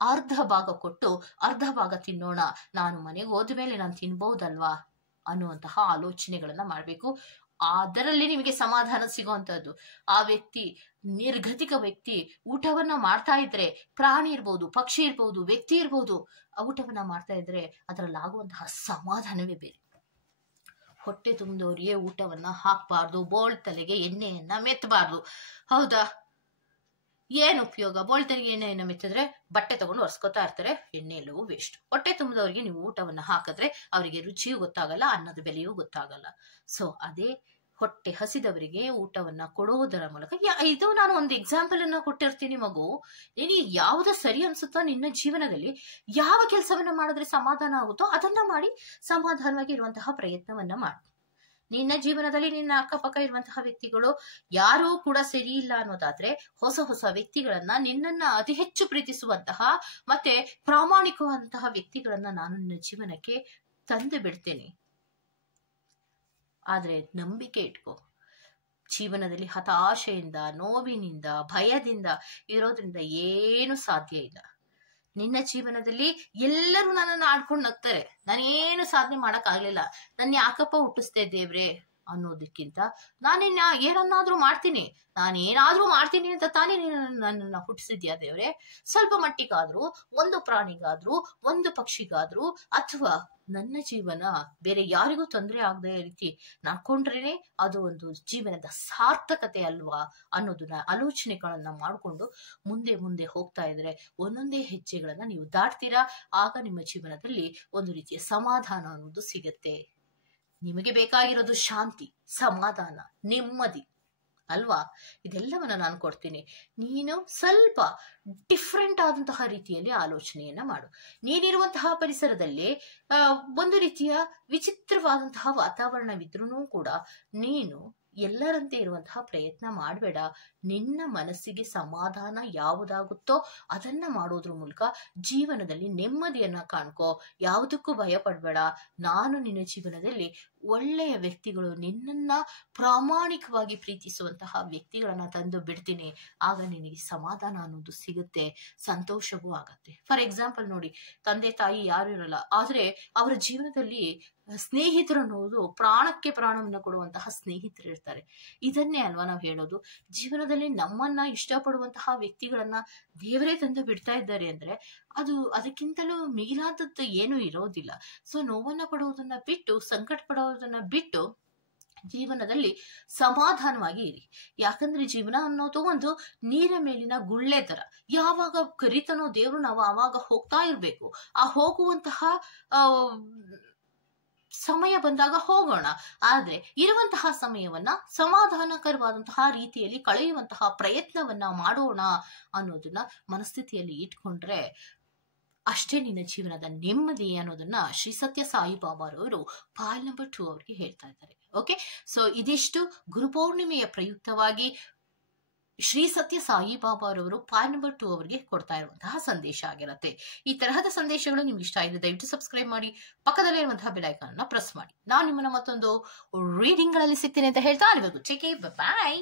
ಅರ್ಧ ಭಾಗ ಕೊಟ್ಟು ಅರ್ಧ ಭಾಗ ತಿನ್ನೋಣ, ನಾನು ಮನೆಗೆ ಹೋದ್ಮೇಲೆ ನಾನು ತಿನ್ಬಹುದಲ್ವಾ ಅನ್ನುವಂತಹ ಆಲೋಚನೆಗಳನ್ನ ಮಾಡ್ಬೇಕು. ಅದರಲ್ಲಿ ನಿಮಗೆ ಸಮಾಧಾನ ಸಿಗುವಂತದ್ದು. ಆ ವ್ಯಕ್ತಿ ನಿರ್ಗತಿಕ ವ್ಯಕ್ತಿ ಊಟವನ್ನ ಮಾಡ್ತಾ ಇದ್ರೆ, ಪ್ರಾಣಿ ಇರ್ಬೋದು, ಪಕ್ಷಿ ಇರ್ಬೋದು, ವ್ಯಕ್ತಿ ಇರ್ಬೋದು, ಆ ಊಟವನ್ನ ಮಾಡ್ತಾ ಇದ್ರೆ ಅದರಲ್ಲಿ ಆಗುವಂತಹ ಸಮಾಧಾನವೇ ಬೇರೆ. ಹೊಟ್ಟೆ ತುಂಬಿದವರಿಗೆ ಊಟವನ್ನ ಹಾಕ್ಬಾರ್ದು, ಬೋಳ್ ತಲೆಗೆ ಎಣ್ಣೆಯನ್ನ ಮೆತ್ತಬಾರ್ದು, ಹೌದಾ? ಏನ್ ಉಪಯೋಗ? ಬೋಳ್ ತಲೆಗೆ ಎಣ್ಣೆಯನ್ನ ಮೆತ್ತಿದ್ರೆ ಬಟ್ಟೆ ತಗೊಂಡು ಒರೆಸ್ಕೊತಾ ಇರ್ತಾರೆ, ಎಣ್ಣೆ ಎಲ್ಲವೂ ವೇಸ್ಟ್. ಹೊಟ್ಟೆ ತುಂಬಿದವರಿಗೆ ನೀವು ಊಟವನ್ನ ಹಾಕಿದ್ರೆ ಅವರಿಗೆ ರುಚಿಯೂ ಗೊತ್ತಾಗಲ್ಲ, ಅನ್ನದ ಬೆಲೆಯೂ ಗೊತ್ತಾಗಲ್ಲ. ಸೊ ಅದೇ ಹೊಟ್ಟೆ ಹಸಿದವರಿಗೆ ಊಟವನ್ನ ಕೊಡುವುದರ ಮೂಲಕ, ಇದು ನಾನು ಒಂದು ಎಕ್ಸಾಂಪಲ್ ಅನ್ನ ಕೊಟ್ಟಿರ್ತೀನಿ ಮಗು, ನೀನು ಯಾವ್ದು ಸರಿ ಅನ್ಸುತ್ತೋ ನಿನ್ನ ಜೀವನದಲ್ಲಿ, ಯಾವ ಕೆಲಸವನ್ನ ಮಾಡಿದ್ರೆ ಸಮಾಧಾನ ಆಗುತ್ತೋ ಅದನ್ನ ಮಾಡಿ ಸಮಾಧಾನವಾಗಿ ಇರುವಂತಹ ಪ್ರಯತ್ನವನ್ನ ಮಾಡು. ನಿನ್ನ ಜೀವನದಲ್ಲಿ ನಿನ್ನ ಅಕ್ಕಪಕ್ಕ ಇರುವಂತಹ ವ್ಯಕ್ತಿಗಳು ಯಾರೂ ಕೂಡ ಸರಿ ಇಲ್ಲ ಅನ್ನೋದಾದ್ರೆ, ಹೊಸ ಹೊಸ ವ್ಯಕ್ತಿಗಳನ್ನ, ನಿನ್ನನ್ನ ಅತಿ ಹೆಚ್ಚು ಪ್ರೀತಿಸುವಂತಹ ಮತ್ತೆ ಪ್ರಾಮಾಣಿಕವಂತಹ ವ್ಯಕ್ತಿಗಳನ್ನ ನಾನು ನಿನ್ನ ಜೀವನಕ್ಕೆ ತಂದು ಬಿಡ್ತೇನೆ. ಆದ್ರೆ ನಂಬಿಕೆ ಇಟ್ಕೋ, ಜೀವನದಲ್ಲಿ ಹತಾಶೆಯಿಂದ, ನೋವಿನಿಂದ, ಭಯದಿಂದ ಇರೋದ್ರಿಂದ ಏನು ಸಾಧ್ಯ ಇಲ್ಲ. ನಿನ್ನ ಜೀವನದಲ್ಲಿ ಎಲ್ಲರೂ ನನ್ನನ್ನು ಆಡ್ಕೊಂಡು ನಗ್ತಾರೆ, ನಾನೇನು ಸಾಧನೆ ಮಾಡಕ್ ಆಗ್ಲಿಲ್ಲ, ನನ್ನ ಯಾಕಪ್ಪ ಹುಟ್ಟಿಸ್ದೆ ದೇವ್ರೆ ಅನ್ನೋದಕ್ಕಿಂತ ನಾನೇನ ಏನನ್ನಾದ್ರೂ ಮಾಡ್ತೀನಿ, ನಾನೇನಾದ್ರೂ ಮಾಡ್ತೀನಿ ಅಂತ ತಾನೇ ನೀನು ನನ್ನನ್ನು ಹುಟ್ಟಿಸಿದ್ಯಾ ದೇವ್ರೆ. ಸ್ವಲ್ಪ ಮಟ್ಟಿಗಾದ್ರೂ, ಒಂದು ಪ್ರಾಣಿಗಾದ್ರೂ, ಒಂದು ಪಕ್ಷಿಗಾದ್ರೂ, ಅಥವಾ ನನ್ನ ಜೀವನ ಬೇರೆ ಯಾರಿಗೂ ತೊಂದರೆ ಆಗದ ರೀತಿ ನಡ್ಕೊಂಡ್ರೇನೆ ಅದು ಒಂದು ಜೀವನದ ಸಾರ್ಥಕತೆ ಅಲ್ವಾ ಅನ್ನೋದನ್ನ ಆಲೋಚನೆಗಳನ್ನ ಮಾಡಿಕೊಂಡು ಮುಂದೆ ಮುಂದೆ ಹೋಗ್ತಾ ಇದ್ರೆ ಒಂದೊಂದೇ ಹೆಜ್ಜೆಗಳನ್ನ ನೀವು ದಾಟ್ತೀರಾ. ಆಗ ನಿಮ್ಮ ಜೀವನದಲ್ಲಿ ಒಂದು ರೀತಿಯ ಸಮಾಧಾನ ಅನ್ನೋದು ಸಿಗತ್ತೆ. ನಿಮಗೆ ಬೇಕಾಗಿರೋದು ಶಾಂತಿ, ಸಮಾಧಾನ, ನೆಮ್ಮದಿ ಅಲ್ವಾ? ಇದೆಲ್ಲವನ್ನ ನಾನು ಕೊಡ್ತೀನಿ. ನೀನು ಸ್ವಲ್ಪ ಡಿಫ್ರೆಂಟ್ ಆದಂತಹ ರೀತಿಯಲ್ಲಿ ಆಲೋಚನೆಯನ್ನ ಮಾಡು. ನೀನಿರುವಂತಹ ಪರಿಸರದಲ್ಲಿ ಒಂದು ರೀತಿಯ ವಿಚಿತ್ರವಾದಂತಹ ವಾತಾವರಣವಿದ್ರೂ ಕೂಡ ನೀನು ಎಲ್ಲರಂತೆ ಇರುವಂತಹ ಪ್ರಯತ್ನ ಮಾಡಬೇಡ. ನಿನ್ನ ಮನಸ್ಸಿಗೆ ಸಮಾಧಾನ ಯಾವುದಾಗುತ್ತೋ ಅದನ್ನ ಮಾಡೋದ್ರ ಮೂಲಕ ಜೀವನದಲ್ಲಿ ನೆಮ್ಮದಿಯನ್ನ ಕಾಣ್ಕೋ. ಯಾವುದಕ್ಕೂ ಭಯ ಪಡಬೇಡ. ನಾನು ನಿನ್ನ ಜೀವನದಲ್ಲಿ ಒಳ್ಳೆಯ ವ್ಯಕ್ತಿಗಳು, ನಿನ್ನನ್ನ ಪ್ರಾಮಾಣಿಕವಾಗಿ ಪ್ರೀತಿಸುವಂತಹ ವ್ಯಕ್ತಿಗಳನ್ನ ತಂದು ಬಿಡ್ತೀನಿ. ಆಗ ನಿನಗೆ ಸಮಾಧಾನ ಅನ್ನೋದು ಸಿಗುತ್ತೆ, ಸಂತೋಷವೂ ಆಗತ್ತೆ. ಫಾರ್ ಎಕ್ಸಾಂಪಲ್ ನೋಡಿ, ತಂದೆ ತಾಯಿ ಯಾರು ಇರಲ್ಲ, ಆದ್ರೆ ಅವರ ಜೀವನದಲ್ಲಿ ಸ್ನೇಹಿತರು ಅನ್ನೋದು ಪ್ರಾಣಕ್ಕೆ ಪ್ರಾಣವನ್ನ ಕೊಡುವಂತಹ ಸ್ನೇಹಿತರು ಇರ್ತಾರೆ. ಇದನ್ನೇ ಅಲ್ವಾ ನಾವು ಹೇಳೋದು, ಜೀವನದಲ್ಲಿ ನಮ್ಮನ್ನ ಇಷ್ಟಪಡುವಂತಹ ವ್ಯಕ್ತಿಗಳನ್ನ ದೇವರೇ ತಂದು ಬಿಡ್ತಾ ಇದ್ದಾರೆ ಅಂದ್ರೆ ಅದಕ್ಕಿಂತಲೂ ಮಿಗಿಲಾದದ್ದು ಏನೂ ಇರೋದಿಲ್ಲ. ಸೊ ನೋವನ್ನ ಪಡುವುದನ್ನ ಬಿಟ್ಟು, ಸಂಕಟ ಪಡುವುದನ್ನ ಬಿಟ್ಟು ಜೀವನದಲ್ಲಿ ಸಮಾಧಾನವಾಗಿ ಇರಿ. ಯಾಕಂದ್ರೆ ಜೀವನ ಅನ್ನೋದು ಒಂದು ನೀರ ಮೇಲಿನ ಗುಳ್ಳೆ ತರ, ಯಾವಾಗ ಕರಿತಾನೋ ದೇವ್ರು ನಾವು ಆವಾಗ ಹೋಗ್ತಾ ಇರ್ಬೇಕು. ಆ ಹೋಗುವಂತಹ ಸಮಯ ಬಂದಾಗ ಹೋಗೋಣ. ಆದ್ರೆ ಇರುವಂತಹ ಸಮಯವನ್ನ ಸಮಾಧಾನಕರವಾದಂತಹ ರೀತಿಯಲ್ಲಿ ಕಳೆಯುವಂತಹ ಪ್ರಯತ್ನವನ್ನ ಮಾಡೋಣ ಅನ್ನೋದನ್ನ ಮನಸ್ಥಿತಿಯಲ್ಲಿ ಇಟ್ಕೊಂಡ್ರೆ ಅಷ್ಟೇ ನಿನ್ನ ಜೀವನದ ನೆಮ್ಮದಿ ಅನ್ನೋದನ್ನ ಶ್ರೀ ಸತ್ಯ ಸಾಯಿಬಾಬಾರವರು ಪಾಲ್ ನಂಬರ್ 2 ಅವರಿಗೆ ಹೇಳ್ತಾ ಇದ್ದಾರೆ. ಓಕೆ, ಸೊ ಇದಿಷ್ಟು ಗುರುಪೌರ್ಣಿಮೆಯ ಪ್ರಯುಕ್ತವಾಗಿ ಶ್ರೀ ಸತ್ಯ ಸಾಯಿಬಾಬಾರವರು ಪಾಲ್ ನಂಬರ್ 2 ಅವರಿಗೆ ಕೊಡ್ತಾ ಇರುವಂತಹ ಸಂದೇಶ ಆಗಿರುತ್ತೆ. ಈ ತರಹದ ಸಂದೇಶಗಳು ನಿಮ್ಗೆ ಇಷ್ಟ ಆಗಿದೆ ದಯವಿಟ್ಟು ಸಬ್ಸ್ಕ್ರೈಬ್ ಮಾಡಿ, ಪಕ್ಕದಲ್ಲೇ ಇರುವಂತಹ ಬೆಲ್ ಐಕಾನ್ ಅನ್ನ ಪ್ರೆಸ್ ಮಾಡಿ. ನಾನು ನಿಮ್ಮನ್ನ ಮತ್ತೊಂದು ರೀಡಿಂಗ್ ಗಳಲ್ಲಿ ಸಿಗ್ತೀನಿ ಅಂತ ಹೇಳ್ತಾ ಇರಬೇಕು. Take care, by.